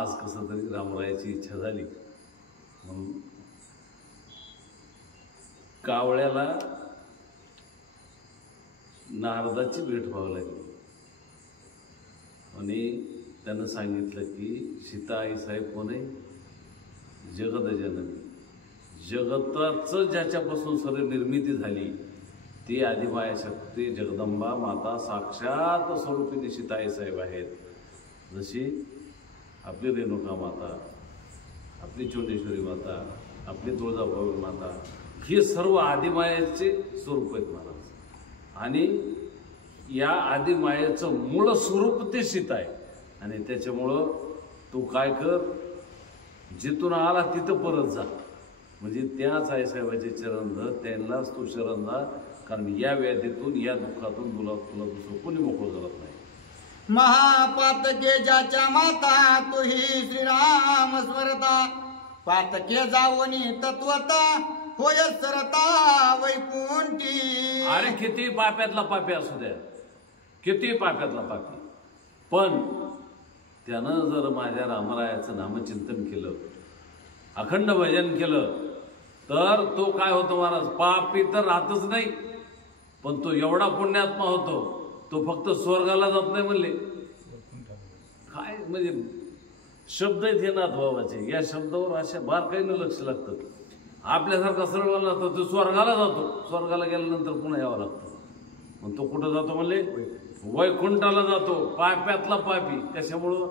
आज कसं तरी रामरायाची इच्छा झाली. म्हणून कावळ्याला नारदाची भेट व्हावं लागली आणि त्यानं सांगितलं की सीता आई साहेब कोण आहे? जगदजननी. जगताचं ज्याच्यापासून सर्व निर्मिती झाली ती आदिमाया शक्ती जगदंबा माता साक्षात स्वरूपीने सीता आई साहेब आहेत. जशी आपली रेणुका माता, आपली चोंडेश्वरी माता, आपली तुळजाभवानी माता, हे सर्व आदिमायेचे स्वरूप आहेत महाराज. आणि या आदिमायेचं मूळ स्वरूप ते सीता आहे. आणि त्याच्यामुळं तू काय कर, जिथून आला तिथं परत जा. म्हणजे त्याच आईसाहेबाचे चरण धर, त्यांनाच तू शरण जा. कारण या व्याधीतून, या दुःखातून तुला दुसरं कोणी मोकळं करत नाही. महापातके ज्याच्या माता तुही श्रीराम स्मरता, पातके जावनी तत्वता होय सरता वैकुंठी. अरे किती पाप्यातला पापी असू द्या, किती पाप्यातला पापी, पण त्यानं जर माझ्या रामरायाचं नामचिंतन केलं, अखंड भजन केलं, तर तो काय होतो महाराज, पापी तर राहतच नाही, पण तो एवढा पुण्यात्मा होतो, तो फक्त स्वर्गाला जात नाही म्हणले. काय म्हणजे शब्द आहेत हे नाथबाबाचे, या शब्दावर अशा बारकाईनं लक्ष लागतं. आपल्यासारखा सरळ नसतो, तो स्वर्गाला जातो, स्वर्गाला गेल्यानंतर पुन्हा यावं लागतं. मग तो कुठं जातो म्हणले? वैकुंठाला जातो, पाप्यातला पापी. कशामुळं?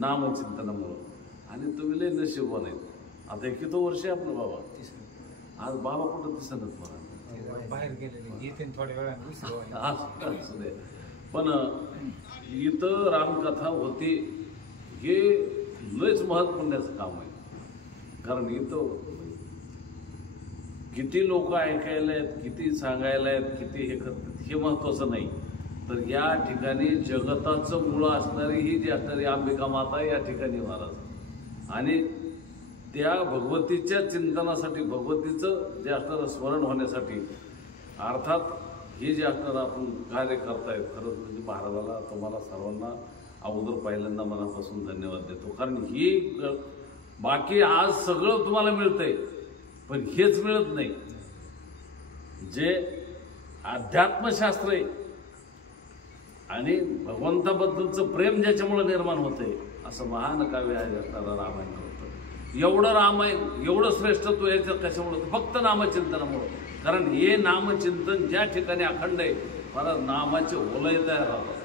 नामचिंतनामुळं. आणि तुम्ही लय नशीबवान आहेत. आता किती वर्ष आहे आपलं बाबा? आज बाबा कुठं दिसत मला, बाहेर गेलेले थोड्या वेळा. पण इथं रामकथा होती, हे लयच महत्त्वपूर्णाचं काम आहे. कारण इथं किती लोक ऐकायला आहेत, किती सांगायला आहेत, किती हे करतात, हे महत्त्वाचं नाही. तर या ठिकाणी जगताचं मुळं असणारी ही जी असणारी अंबिका माता या ठिकाणी महाराज, आणि त्या भगवतीच्या चिंतनासाठी, भगवतीचं जे असणारं स्मरण होण्यासाठी, अर्थात हे जे असणारं आपण कार्य करतायत, खरंच म्हणजे महाराजाला, तुम्हाला सर्वांना अगोदर पहिल्यांदा मनापासून धन्यवाद देतो. कारण ही बाकी आज सगळं तुम्हाला मिळतंय, पण हेच मिळत नाही जे अध्यात्मशास्त्र आहे आणि भगवंताबद्दलचं प्रेम ज्याच्यामुळे निर्माण होतंय. असं महान काव्य आहे असणारा रामायण होतं. एवढं रामायण, एवढं श्रेष्ठत्व याचं कशामुळं? फक्त नामचिंतनामुळं. कारण हे नामचिंतन ज्या ठिकाणी अखंड आहे, मला नामाचे ओलय तयार राहतात.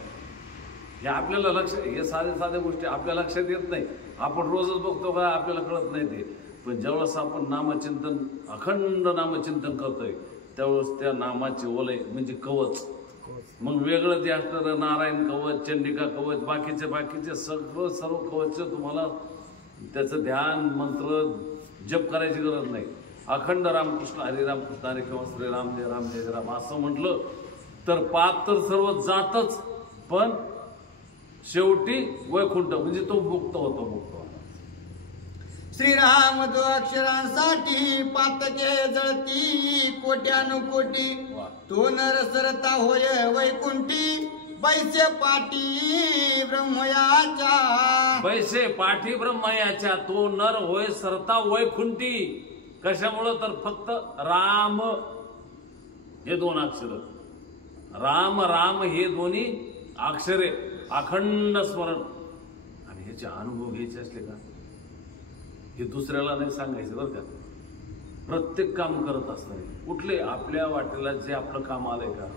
हे आपल्याला लक्ष, हे साध्या गोष्टी आपल्या लक्षात येत नाही. आपण रोजच बघतो का, आपल्याला कळत नाही ते. पण ज्यावेळेस आपण नामचिंतन, अखंड नामचिंतन करतोय, त्यावेळेस त्या नामाचे ओलय म्हणजे कवच. मग वेगळं जे असणारं नारायण कवच, चंडिका कवच, बाकीचे सर्व कवच तुम्हाला त्याचं ध्यान, मंत्र, जप करायची गरज नाही. अखंड रामकृष्ण हरिरामकृष्ण हरी किंवा श्रीराम जय राम जय राम असं म्हटलं तर पाप तर सर्व जातच, पण शेवटी वैकुंठ म्हणजे तो मुक्त होतो. श्रीराम तो अक्षरांसाठी पातके जळती कोट्यानुकोटी, तो नर सरता होय वैकुंठी, बैसे पाठी ब्रह्मयाच्या, बैसे पाठी ब्रह्मयाच्या, तो नर होय सरता वैकुंठी. कशामुळं? तर फक्त राम हे 2 अक्षर, राम राम हे दोन्ही अक्षरे अखंड स्मरण. आणि ह्याचे अनुभव घ्यायचे असले का, हे दुसऱ्याला नाही सांगायचं बरं का. प्रत्येक काम करत असताना कुठले आपल्या वाटेला जे आपलं काम आलंय का,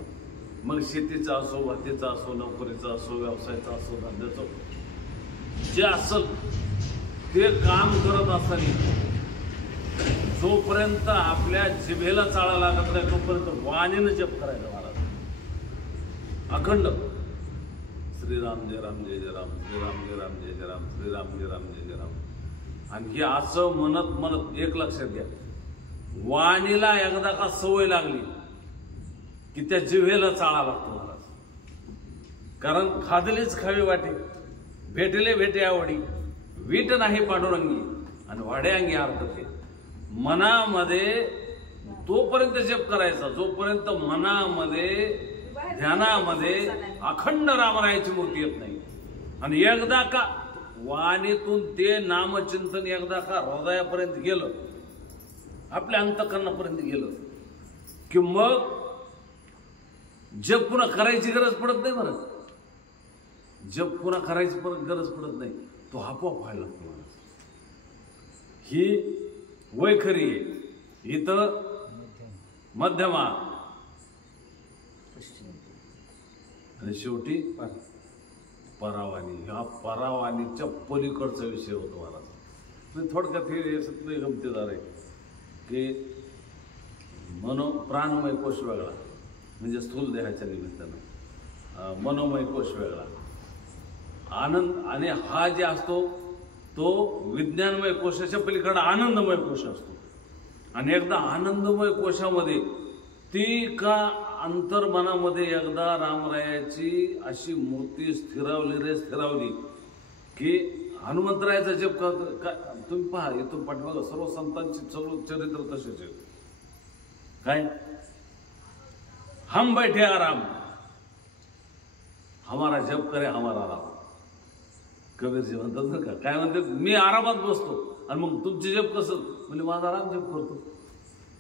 मग शेतीचं असो, भातीचं असो, नोकरीचं असो, व्यवसायाचं असो, धंद्याचं, जे असल ते काम करत असताना जोपर्यंत आपल्या जिभेला चाळा लागत नाही तोपर्यंत वाणीनं जप करायचा महाराज. अखंड श्रीराम जय राम जय जय राम, श्रीराम जय राम जय जय राम, श्रीराम जय राम जय जय राम. आणि हे असं म्हणत एक लक्षात घ्या, वाणीला एकदा का सवय लागली की त्या जिव्हेला चाळा लागतो महाराज. कारण खादलीच खावी वाटे, भेटले भेटे आवडी, वीट नाही पांडुरंगी आणि वाड्यांगी अर्थते. मनामध्ये तोपर्यंत जप करायचा जोपर्यंत मनामध्ये ध्यानामध्ये अखंड रामरायाची मूर्ती येत नाही. आणि एकदा का वाणीतून ते नामचिंतन एकदा का हृदयापर्यंत गेलं, आपल्या अंतःकरणापर्यंत गेलं की मग जप पुन्हा करायची गरज पडत नाही. बरं, जप पुन्हा करायची गरज पडत नाही, तो आपोआप व्हायला लागतो महाराज. ही वैखरी आहे. इथं मध्यमा आणि शेवटी परावानी. हा परावानीच्या पलीकडचा विषय होतो महाराज. थोडक्यात हे गमतीदार आहे की प्राणमय कोश वेगळा म्हणजे स्थूल देहाच्या निमित्तानं, मनोमय कोश वेगळा, आनंद. आणि हा जे असतो तो विज्ञानमय कोशाच्या पलीकडे आनंदमय कोश असतो. आणि एकदा आनंदमय कोशामध्ये ती का अंतर्मनामध्ये एकदा रामरायाची अशी मूर्ती स्थिरावली की हनुमंतरायाचा जप तुम्ही पहा, इथून पाठीमागं सर्व संतांची सर्व चरित्र तसेच आहे. काय हम बैठे आराम, हमारा जप करे हमारा राम. कबीरजी म्हणतात ना, का काय म्हणतात, मी आरामात बसतो आणि मग तुमचे जप कसं, म्हणजे माझा आराम जप करतो.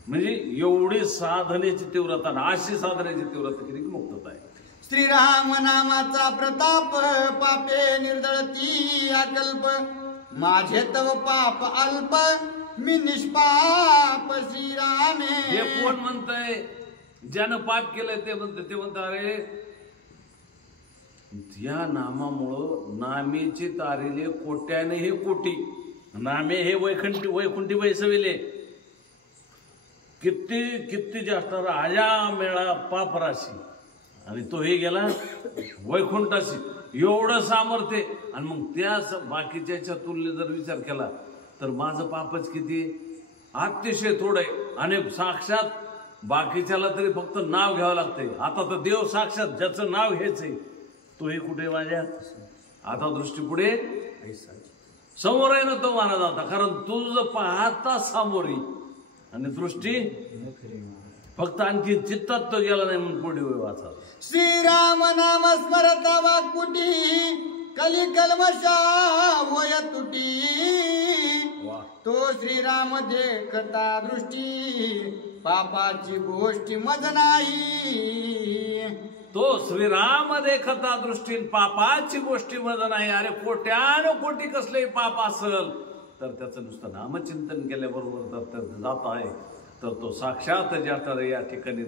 म्हणजे एवढी साधनेची तीव्रता, अशी साधनेची तीव्रता किती मुक्तता आहे. श्रीराम नामाचा प्रताप, पापे निर्दळती अकल्प, माझे तव पाप अल्प, मी निष्पाप श्रीरामे. हे कोण म्हणतंय, ज्यानं पाप केलंय ते म्हणत अरे या नामामुळं नामेची तारिले कोट्याने हे कोटी, नामे हे वैकुंठी बैसविले, किती जास्त राजा मेळा पाप राशी आणि तो हे गेला वैकुंठाशी. एवढं सामर्थ्य. आणि मग त्या बाकीच्या तुलनेत जर विचार केला तर माझं पापच किती, अतिशय थोडं आहे. आणि साक्षात बाकीच्याला तरी फक्त नाव घ्यावं लागतंय. आता तर देव साक्षात ज्याचं नाव हेच आहे तो हे कुठे माझ्या आता दृष्टी पुढे समोर आहे ना तो मानत होता. कारण तुझं पाहता सामोरी आणि दृष्टी फक्त आणखी चित्तात तो गेला नाही म्हणून पुढे वाचा. श्रीराम नाम स्मरत वाकुटी, कली कलमशा होय तुटी, तो श्रीराम देखता दृष्टी, पापाची गोष्टी मज नाही. तो श्रीराम देखता दृष्टी, पापाची गोष्टी मज नाही. अरे कोट्यानो कोटी कसले पाप असल तर त्याचं नुसतं नामचिंतन केल्याबरोबर तर जात आहे तर तो साक्षात ज्या या ठिकाणी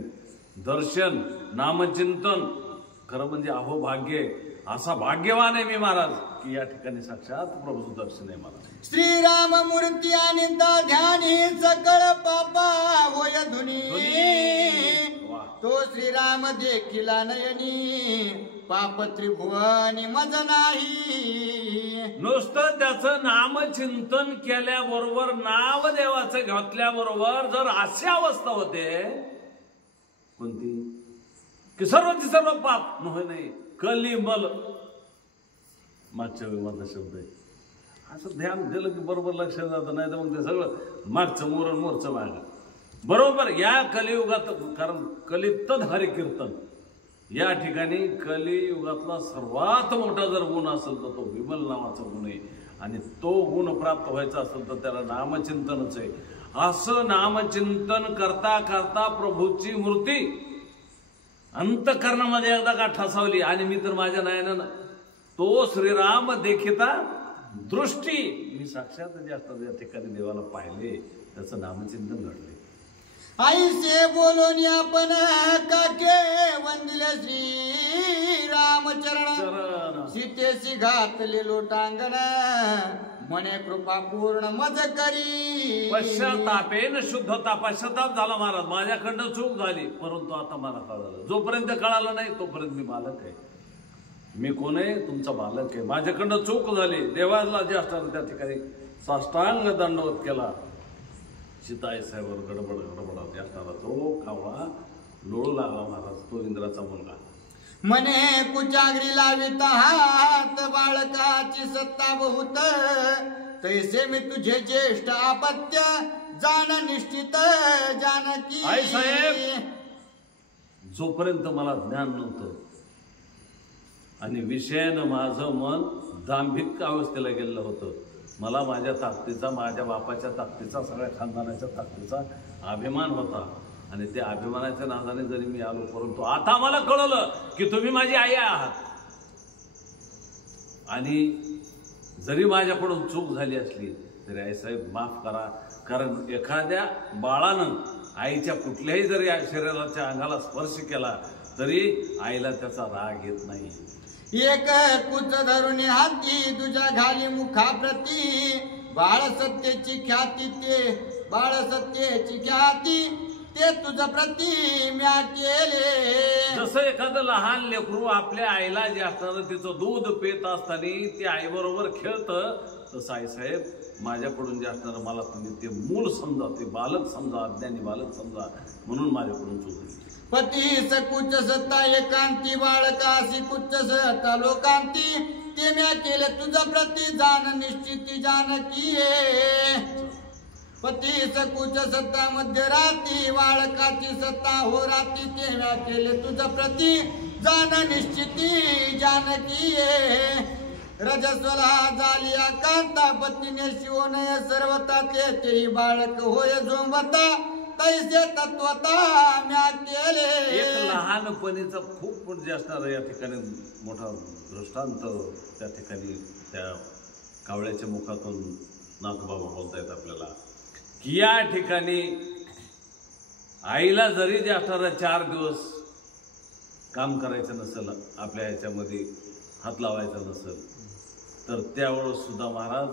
दर्शन नामचिंतन खरं म्हणजे अहो भाग्य. असा भाग्यवान आहे मी महाराज की या ठिकाणी साक्षात प्रभूचं दर्शन आहे मला. श्रीराम मूर्ती आणि ध्यानी सकळ पापा होय धुनी, तो श्रीराम देखिला नयनी, पाप त्रिभुवनी मज नाही. नुसतं त्याचं नामचिंतन केल्याबरोबर नाव देवाचं घातल्याबरोबर जर अशी अवस्था होते कोणती की सर्वची सर्व पाप नाही कलिमल मागच्या माझा शब्द आहे. असं ध्यान दिलं की बरोबर लक्षात जातं. नाही तर मग ते सगळं मागचं मोरण मोरचं माग बरोबर. या कलियुगात कारण कलितद हरि कीर्तन या ठिकाणी कलियुगातला सर्वात मोठा जर गुण असेल तर तो विमल नावाचा गुण आहे. आणि तो गुण प्राप्त व्हायचा असेल तर त्याला नामचिंतनच आहे. असं नामचिंतन करता करता प्रभूची मूर्ती अंतःकरणामध्ये एकदा का ठसावली आणि मी तर माझ्या नयनानं तो श्रीराम देखिता दृष्टी, मी साक्षात जास्त या ठिकाणी देवाला पाहिले, त्याचं नामचिंतन घडले. आईसे बोलून आपण काके वंदिले श्री रामचरण, सीतेशी घातले लोटांगण, मने कृपा पूर्ण मज करी. पश्चातापेन शुद्धता. पश्चाताप झाला महाराज, माझ्याकडनं चूक झाली परंतु आता मला कळालं. जोपर्यंत कळालं नाही तोपर्यंत मी मालक आहे. मी कोण आहे? तुमचा बालक आहे. माझ्याकडनं चूक झाली. देवाला जे असणार त्या ठिकाणी साष्टांग दंडवत केला. सीताई साहेबांवर गडबड असणारा तो कावळा लोळू लागला महाराज. तो इंद्राचा मुलगा म्हणे कुचागरी लावित हात बाळकाची सत्ता बहुत, तैसे मी तुझे ज्येष्ठ आपत्य जाण निश्चित जानकी. आई साहेब, जोपर्यंत मला ज्ञान नव्हतं आणि विषयानं माझं मन दांभिक अवस्थेला गेलेलं होतं, मला माझ्या ताकदीचा, माझ्या बापाच्या ताकदीचा, सगळ्या खानदानाच्या ताकदीचा अभिमान होता. आणि त्या अभिमानाच्या नादाने जरी मी आलो, परंतु आता मला कळलं की तुम्ही माझी आई आहात. आणि जरी माझ्याकडून चूक झाली असली तरी आईसाहेब माफ करा. कारण एखाद्या बाळानं आईच्या कुठल्याही जरी शरीराच्या अंगाला स्पर्श केला तरी आईला त्याचा राग येत नाही. एक कुच धरून हाती तुझ्या घाली मुखाप्रती, बाळ सत्तेची ख्याती ते, बाळ सत्तेची ख्याती ते तुझं प्रती म्या केले. जसं एखादं लहान लेकरू आपल्या आईला जे असताना तिचं दूध पेत असताना ते आईबरोबर खेळतं, तसं आईसाहेब माझ्याकडून जे असणारं मला तुम्ही ते मूल समजा, ते बालक समजा, अज्ञानी बालक समजा, म्हणून माझ्याकडून चूक झाली. पतीस कुच सत्ता एकांती, बाळकासी कुच सत्ता लोकांती, ते म्या केले तुझं प्रती जाण निश्चिती जानकी. पतीस कुच सत्ता मध्यराती, बाळकाची सत्ता हो राती, ते म्या केले तुझं प्रती जाण निश्चिती जानकी. रजस्वला झाली अकांता, पतीने शिवनय सर्वता, ते बाळक होय झोंबता, तैसे तत्वता म्या केले. एक लहानपणीचा खूप म्हणजे असणार या ठिकाणी मोठा दृष्टांत त्या ठिकाणी त्या कावळ्याच्या मुखातून नाथबाबा बोलतायत आपल्याला की या ठिकाणी आईला जरी जे असणारा 4 दिवस काम करायचं नसेल, आपल्या ह्याच्यामध्ये हात लावायचा नसेल, तर त्यावेळेस सुद्धा महाराज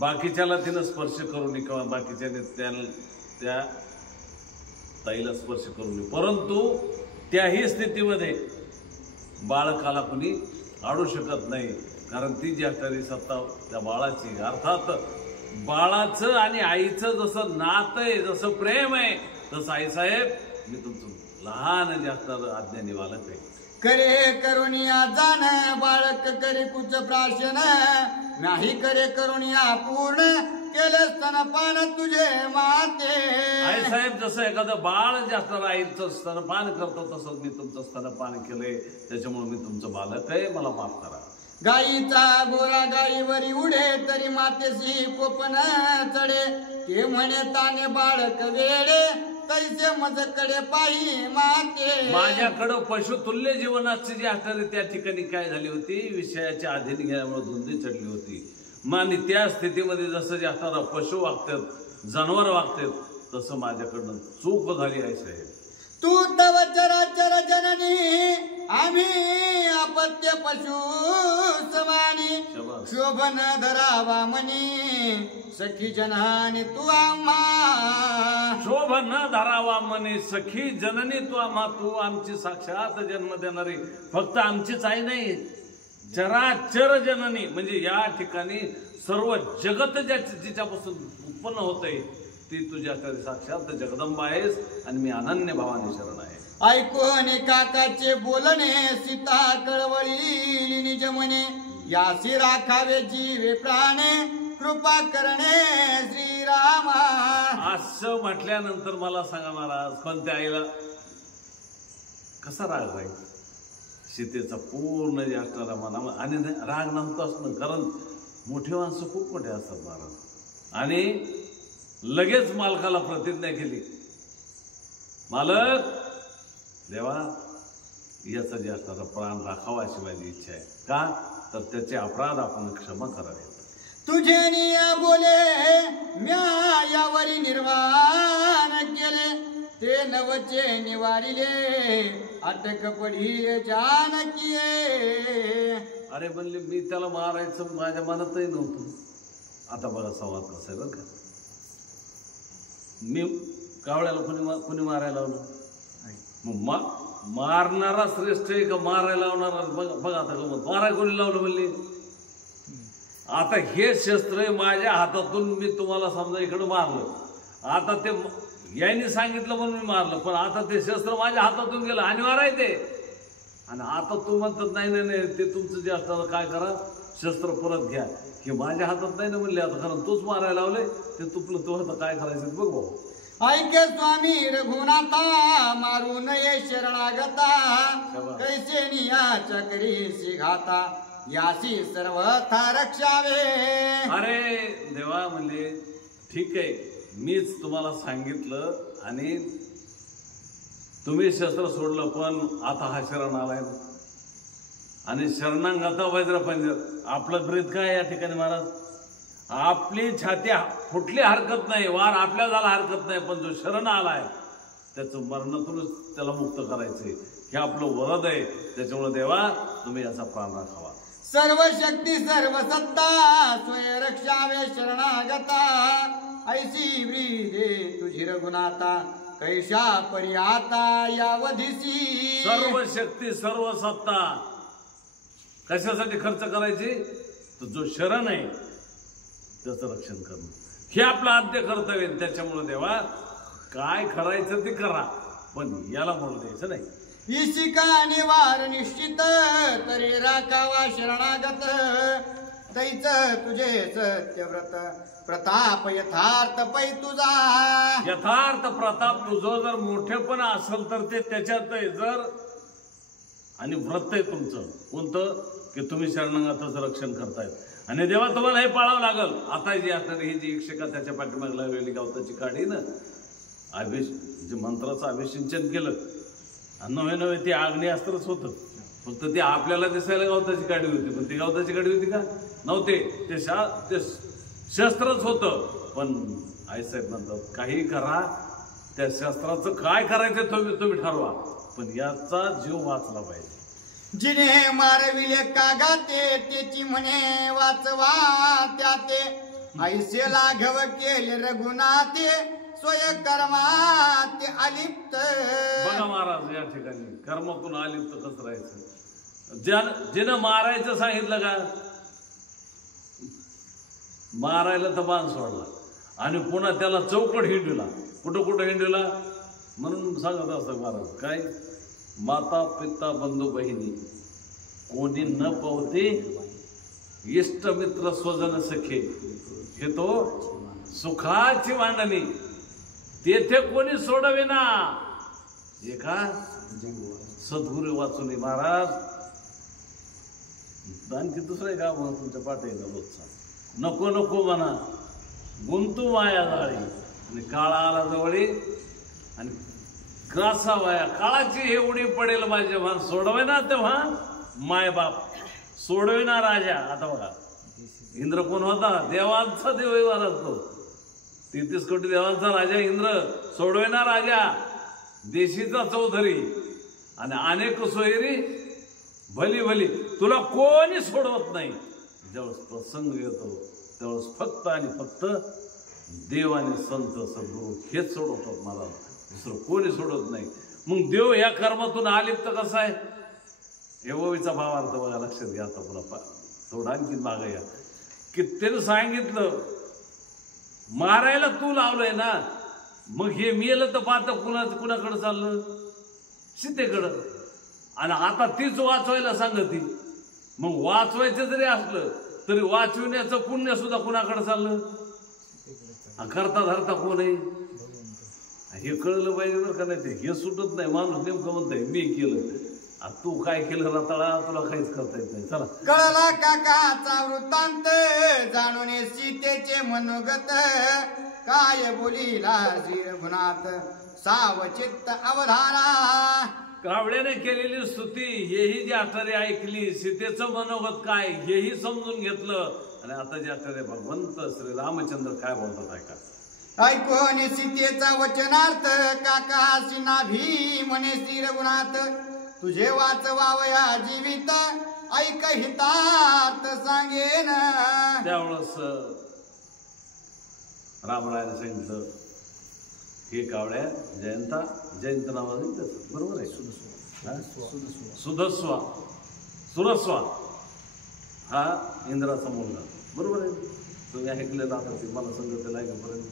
बाकीच्याला तिनं स्पर्श करू नये किंवा बाकीच्याने त्या ताईला स्पर्श करू नये, परंतु त्याही स्थितीमध्ये बाळकाला कुणी आडू शकत नाही. कारण ती जी असणारी सत्ता त्या बाळाची, अर्थात बाळाचं आणि आईचं जसं नातं आहे, जसं प्रेम आहे, तसं आईसाहेब मी तुमचं लहान जे असणार अज्ञानी बालक आहे. करे करुणिया जाण बाळक करे कुच प्राशन, नाही करे करुणिया पूर्ण केले स्तनपान तुझे माते. आई साहेब, जसं एखादं बाळ जे असणार आईचं स्तनपान करतो तसंच मी तुमचं स्तनपान केलंय, त्याच्यामुळे मी तुमचं बालक आहे, मला माफ करा. गाईचा गोरा गाईवरी उडे तरी मातेशी कोपन चढे, ते म्हणे ताने बाळक वेडे तैसे मजकडे पायी माते. माझ्याकडं पशुतुल्य जीवनाची जी असणारी त्या ठिकाणी काय झाली होती, विषयाच्या अधीन गेल्यामुळे धुंदी चढली होती. आणि त्या स्थितीमध्ये जसं जे असणारा पशु वागतात, जनावर वागतात, तसं माझ्याकडनं चूक झाली आहे साहेब. तू तव चराचर जननी आम्ही अपत्य पशु समानी, शोभन धरावा मनी सखी जनानी तू आम्हा. शोभन धरावा मनी सखी जननी तू आम्हा, तू आमची साक्षात जन्म देणारी, फक्त आमचीच आई नाही, चराचर जननी म्हणजे या ठिकाणी सर्व जगत जिच्यापासून उत्पन्न होतंय ती तुझ्या साक्षात जगदंबा आहेस आणि मी अनन्य भावाने शरण आहे. ऐकून काकाचे बोलणे सीता कळवळी निज म्हणे, यासी राखावे जीवे प्राणे कृपा करणे श्रीरामा. असं म्हटल्यानंतर मला सांगा महाराज, कोणत्या आईला कसा राग राहील? सीतेचा पूर्ण जे असणारा मना आणि राग नव्हताच ना, कारण मोठी माणसं खूप मोठे असतात महाराज. आणि लगेच मालकाला प्रतिज्ञा केली, मालक देवा याचा जे असणारा प्राण राखावा अशी माझी इच्छा आहे. का तर त्याचे अपराध आपण क्षमा करावे. तुझे निया बोले म्या यावरी निर्वाण केले, ते नवचे निवारिले अटक पडी जानकीये. अरे म्हणले मी त्याला मारायचं माझ्या मनातही नव्हतं. आता बघा संवाद कसा आहे बरं का. मी कावळ्याला कुणी मारायला लावलं, मग मारणारा श्रेष्ठ आहे का मारायला लावणारा? बघा आता गमत, माराय कोणी लावलं म्हणले? आता हे शस्त्र आहे माझ्या हातातून, मी तुम्हाला समजा इकडं मारलं, आता ते यांनी सांगितलं म्हणून मी मारलं, पण आता ते शस्त्र माझ्या हातातून गेलं आणि मारायचे. आणि आता तू म्हणतात नाही नाही नाही ते तुमचं जे असतं काय करा, शस्त्र परत घ्या. हे माझ्या हातात नाही ना म्हणले, आता कारण तूच मारायला लावले, ते तुपलं तू आता काय करायचं बघ भाऊ. ऐके स्वामी रघुनाथा, मारू नये शरणागता, कैसे नियाच्या करीसी घाता, यासी सर्वथा रक्षावे. अरे देवा म्हणले ठीक आहे, मीच तुम्हाला सांगितलं आणि तुम्ही शस्त्र सोडलं, पण आता हा शरण आलाय आणि शरणांगता वज्र पंजर. आपलं ब्रीद काय या ठिकाणी महाराज? आपली छाती कुठली हरकत नाही, वार आपल्या झाला हरकत नाही, पण जो शरण आलाय त्याचं मरणातूनच त्याला मुक्त करायचंय. हे आपलं वरद आहे. त्याच्यामुळे देवा तुम्ही याचा प्राण राखावा. सर्व शक्ती सर्व सत्ता, स्वय रक्षावे शरणागता, ऐसी ब्रीदे तुझी रघुनाथा, कैशा पर्याता यावधीसी. सर्व शक्ती सर्व सत्ता कशासाठी खर्च करायची? तर जो शरण आहे त्याचं रक्षण करणं हे आपलं आद्य कर्तव्य. त्याच्यामुळे देवा काय करायचं ते करा, पण याला म्हणू द्यायचं नाही. ईशिका निवार निश्चित, तरी राखावा शरणागत, दैच तुझे सत्यव्रत, प्रताप यथार्थ पै तुझा. यथार्थ प्रताप तुझं जर मोठेपणा असेल तर ते त्याच्यात आहे. जर आणि व्रत आहे तुमचं कोणतं की तुम्ही शरणागताचं रक्षण करतायत आणि देवा तुम्हाला हे पाळावं लागल. आता जी असणार ही जी शिका त्याच्या पाठीमागे लावलेली गावताची काढी ना, जे मंत्राचं अभिषिंचन केलं आणि नवे नवे ते आग्नेयास्त्रच होतं. फक्त ते आपल्याला दिसायला गावताची काढी होती, पण ती गावताची काढी होती का? नव्हते. ते शस्त्रच होतं. पण आईसाहेब म्हणतात काही करा, त्या शस्त्राचं काय करायचं तुम्ही ठरवा, पण याचा जीव वाचला पाहिजे. जिने मारविले कागाते, त्याची म्हणे वाचवा त्याते, ऐसे लाघव केले रघुनाथे, स्वय कर्मात अलिप्त. बघा महाराज या ठिकाणी कर्मातून अलिप्त कसं राहायचं. जिनं मारायचं सांगितलं का, मारायला तर बाण सोडला आणि पुन्हा त्याला चौकट हिंडला. कुठं कुठं हिंडला म्हणून सांगत असतं महाराज काय, माता पिता बंधू बहिणी कोणी न पावते, इष्ट मित्र स्वजन सखे, हे तो सुखाची मांडणी, तेथे कोणी सोडविना. एका सद्गुरू वाचून महाराज आणखी दुसरं गाव म्हणून तुमच्या पाठीला रोजचा नको नको म्हणा, गुंतू माया जाळी आणि काळा आला जवळी आणि ग्रासा वाया, काळाची हे उडी पडेल माझे भान, सोडवेना तेव्हा माय बाप, सोडविना राजा. आता बघा इंद्र कोण होता? देवांचा देव असतो. 33 कोटी देवांचा राजा इंद्र, सोडविना राजा, देशीचा चौधरी आणि अनेक सोयरी भली भली, तुला कोणी सोडवत नाही. ज्यावेळेस प्रसंग येतो त्यावेळेस फक्त आणि फक्त देव आणि संत सद्गुरू हेच सोडवतात मला, दुसरं कोणी सोडत नाही. मग देव या कर्मातून आलिप्त कसा आहे हे ओवीचा भावार्थ बघा, लक्षात घ्या. आता पुन्हा थोडा आणखी मागे या की त्यानं सांगितलं मारायला तू लावलंय ना, मग हे मेलं तर पाहता कुणाकडं चाललं? सीतेकडं. आणि आता तीच वाचवायला सांगती. मग वाचवायचं जरी असलं तरी वाचविण्याचं पुण्य सुद्धा कुणाकडे चाललं? करता धरता कोण आहे हे कळलं पाहिजे बरं का. नाही ते हे सुटत नाही. माणूस नेमकं म्हणतंय मी केलं, तू काय केलं रताळा, तुला काहीच करता येत नाही. चला कळला काकाचा वृत्तांत, जाणून सीतेचे मनोगत, काय बोलीला श्री रघुनाथ, सावचित्त अवधाना. कावड्याने केलेली स्तुती हेही जी आचार्य ऐकली, सीतेचं मनोगत काय हेही समजून घेतलं. आणि आता जे आचार्य भगवंत श्री रामचंद्र काय बोलतात ऐका. ऐकून सीतेचा वचनार्थ, काकाशी नाभी म्हणे श्री रघुनाथ, तुझे वाचवावया जीवित, ऐक हितार्थ सांगेन. त्यावेळेस रामरायाने सांगितलं हे कावड्या जयंता, जयंत नावाने त्याचं बरोबर आहे, सुधस्वा सुरस्वा हा इंद्राचा मुलगा, बरोबर आहे. तुम्ही ऐकलेलं आता ते मला सांगितलं ऐकेपर्यंत.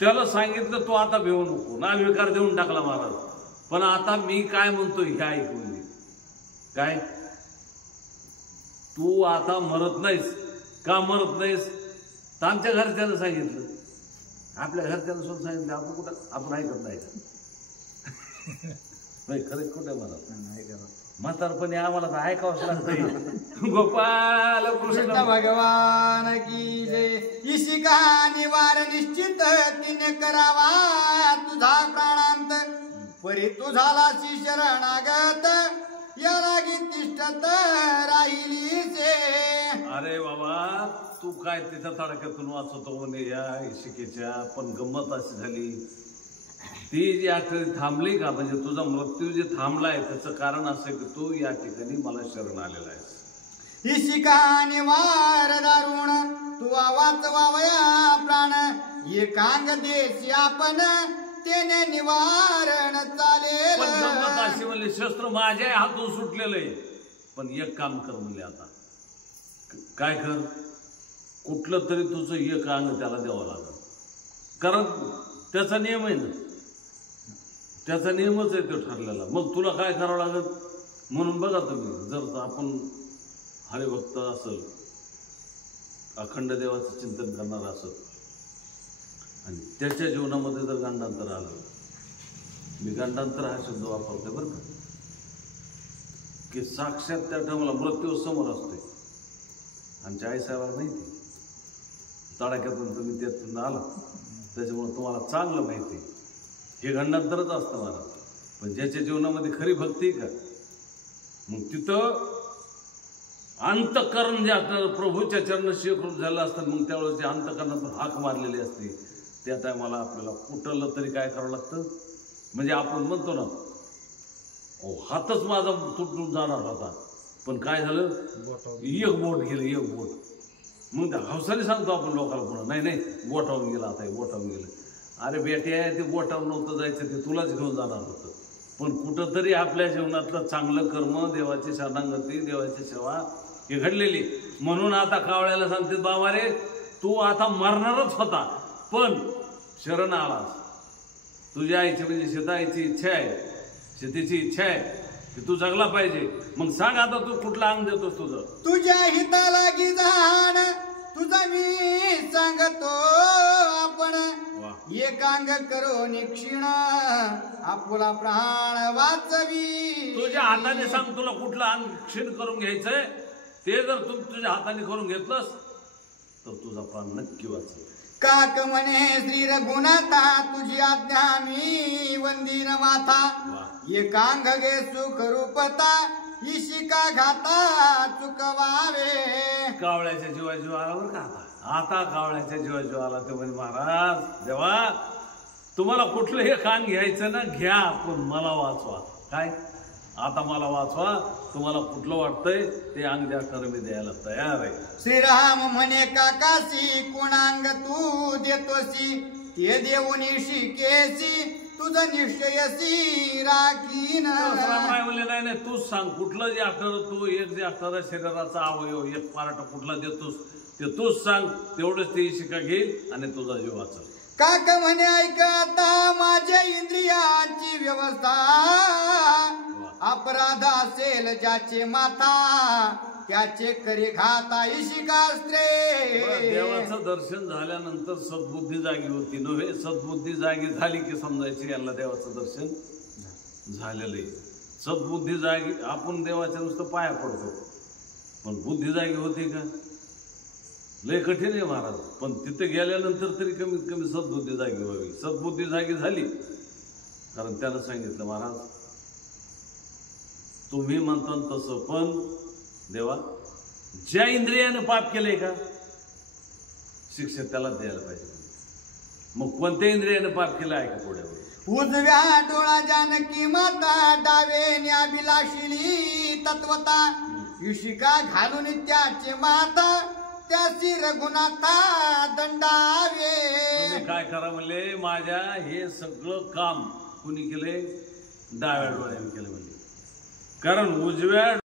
त्याला सांगितलं तू आता भिवू नको, नाविकार देऊन टाकला महाराज. पण आता मी काय म्हणतोय काय ऐकून घे. काय तू आता मरत नाहीस का? मरत नाहीस तर आमच्या घरच्यानं सांगितलं, आपल्या घरच्यानं सुद्धा सांगितलं. आपण कुठं आपण ऐकत नाही का? खरंच कुठे मला म्हातारपणी आम्हाला तर ऐकावंच लागतं. गोपाल कृष्ण भगवान की जय. इशिका निवार निश्चित तिने करावा तुझा प्राणांत, परी तू झालाशी शरणागत या लागी तिष्ठत राहिली जे. अरे बाबा तू काय तिथं तडक्यातून वाचवतो म्हणे या इशिकेच्या. पण गंमत अशी झाली ती जी आखरी थांबली का, म्हणजे तुझा मृत्यू जे थांबलाय त्याचं कारण असं की तू या ठिकाणी मला शरण आलेला आहेस. इशिका निवार दारुण तू वाचवावया प्राण, एकांग देशी आपण त्याने निवारण चालेल. पण गंमत अशी म्हणली शस्त्र माझ्या हातून सुटलेलं आहे. पण एक काम कर म्हणले, आता काय कर, कुठलं तरी तुझं एक अंग त्याला द्यावं लागलं. कारण त्याचा नियम आहे ना, त्याचा नियमच आहे तो ठरलेला. मग तुला काय करावं लागत. म्हणून बघा तुम्ही, जर आपण हरिभक्त असेल, अखंड देवाचं चिंतन करणार असेल आणि त्याच्या जीवनामध्ये जर गांडांतर आलं, मी गांडांतर हा शब्द वापरते बरं का, की साक्षात त्या टायमाला मृत्यू समोर असतोय. आमच्या आईसाहेबाला माहिती, तडाख्यातून तुम्ही त्यातून आला त्याच्यामुळे तुम्हाला चांगलं माहिती आहे हे गंडांतरच असतं मला. पण ज्याच्या जीवनामध्ये खरी भक्ती का, मग तिथं अंतकरण जे असणार प्रभूच्या चरणशी कृत झालं असतं, मग त्यावेळेस जे अंतकरणातून हाक मारलेली असते त्या टायमाला आपल्याला कुठलं तरी काय करावं लागतं. म्हणजे आपण म्हणतो ना, हातच माझा तुटून जाणार होता, पण काय झालं, एक बोट गेलं, एक बोट. मग त्या हौसाने सांगतो आपण लोकांना पुन्हा, नाही नाही बोटावून गेला, आता बोटावून गेलं. अरे बेटे ते बोटावून नव्हतं जायचं, ते तुलाच घेऊन जाणार होतं. पण कुठंतरी आपल्या जीवनातलं चांगलं कर्म, देवाची शरणागती, देवाची सेवा हे घडलेली. म्हणून आता कावळ्याला सांगते, बाबा रे तू आता मरणारच होता पण शरण आलास. तुझ्या आईची म्हणजे शेताईची इच्छा आहे, शेतीची इच्छा आहे की तू जगला पाहिजे. मग सांग आता तू कुठलं अंग देतोस तुझं. तुझ्या हिताला की जाण तुझा मी सांगतो आपण, एकांग करो निक्षिण आपुला प्राण वाचवी. तुझ्या हाताने सांग तुला कुठलं अंग क्षीण करून घ्यायचंय. ते जर तू तुझ्या हाताने करून घेतलंस तर तुझा प्राण नक्की वाचेल. काक म्हणे श्री रघुनाथा तुझी आज्ञा मी वंदीन माथा, एकांग घे सुख रूपता इशिका घाता चुकवावे. कावळ्याच्या जीवा जीवाला बरं का आता कावळ्याच्या जीवा जीवाला ते म्हणे, महाराज देवा तुम्हाला कुठलं हे कान घ्यायचं ना घ्या, पण मला वाचवा. काय आता मला वाचवा, तुम्हाला कुठलं वाटतंय ते अंग द्या, मी द्यायला तयार आहे. श्रीराम म्हणे काकाशी कोणांग तू देतोसी, ते देऊन शिकेसी तुझं निश्चयसी राखीन. काय म्हणले, नाही नाही तूच सांग कुठलं जे असणार, तू एक जे असणार शरीराचा अवयव एक पार्ट कुठला देतोस ते तूच सांग. तेवढंच ते शिका घेईल आणि तुझा जीव वाचल. काक म्हणे ऐका आता माझ्या इंद्रियांची व्यवस्था, अपराध असेल ज्याचे माथा त्याचे करी घाता इशिकास्त्रे. देवाचं दर्शन झाल्यानंतर सद्बुद्धी जागी होती नव्हे, सद्बुद्धी जागी झाली की समजायची यांना देवाचं दर्शन झालेलं आहे. सद्बुद्धी जागी, आपण देवाच्या नुसतं पाया पडतो पण बुद्धी जागी होती का, लय कठीण आहे महाराज. पण तिथे गेल्यानंतर तरी कमीत कमी सद्बुद्धी जागी व्हावी. सद्बुद्धी जागी झाली कारण त्यानं सांगितलं, महाराज तुम्ही म्हणता तसं, पण देवा ज्या इंद्रियानं पाप केलंय का शिक्षा त्याला द्यायला पाहिजे. मग कोणत्या इंद्रियानं पाप केलं आहे का पुढे. उजव्या डोळा जानकी माता, डावे न्याभिलाशिली तत्वता, इशिका घालून त्याचे माता त्याची रघुनाथा दंडावे. तुम्ही काय करा म्हणले, माझ्या हे सगळं काम कुणी केले, डाव्या डोळ्याने केलं म्हणले. कारण उजव्या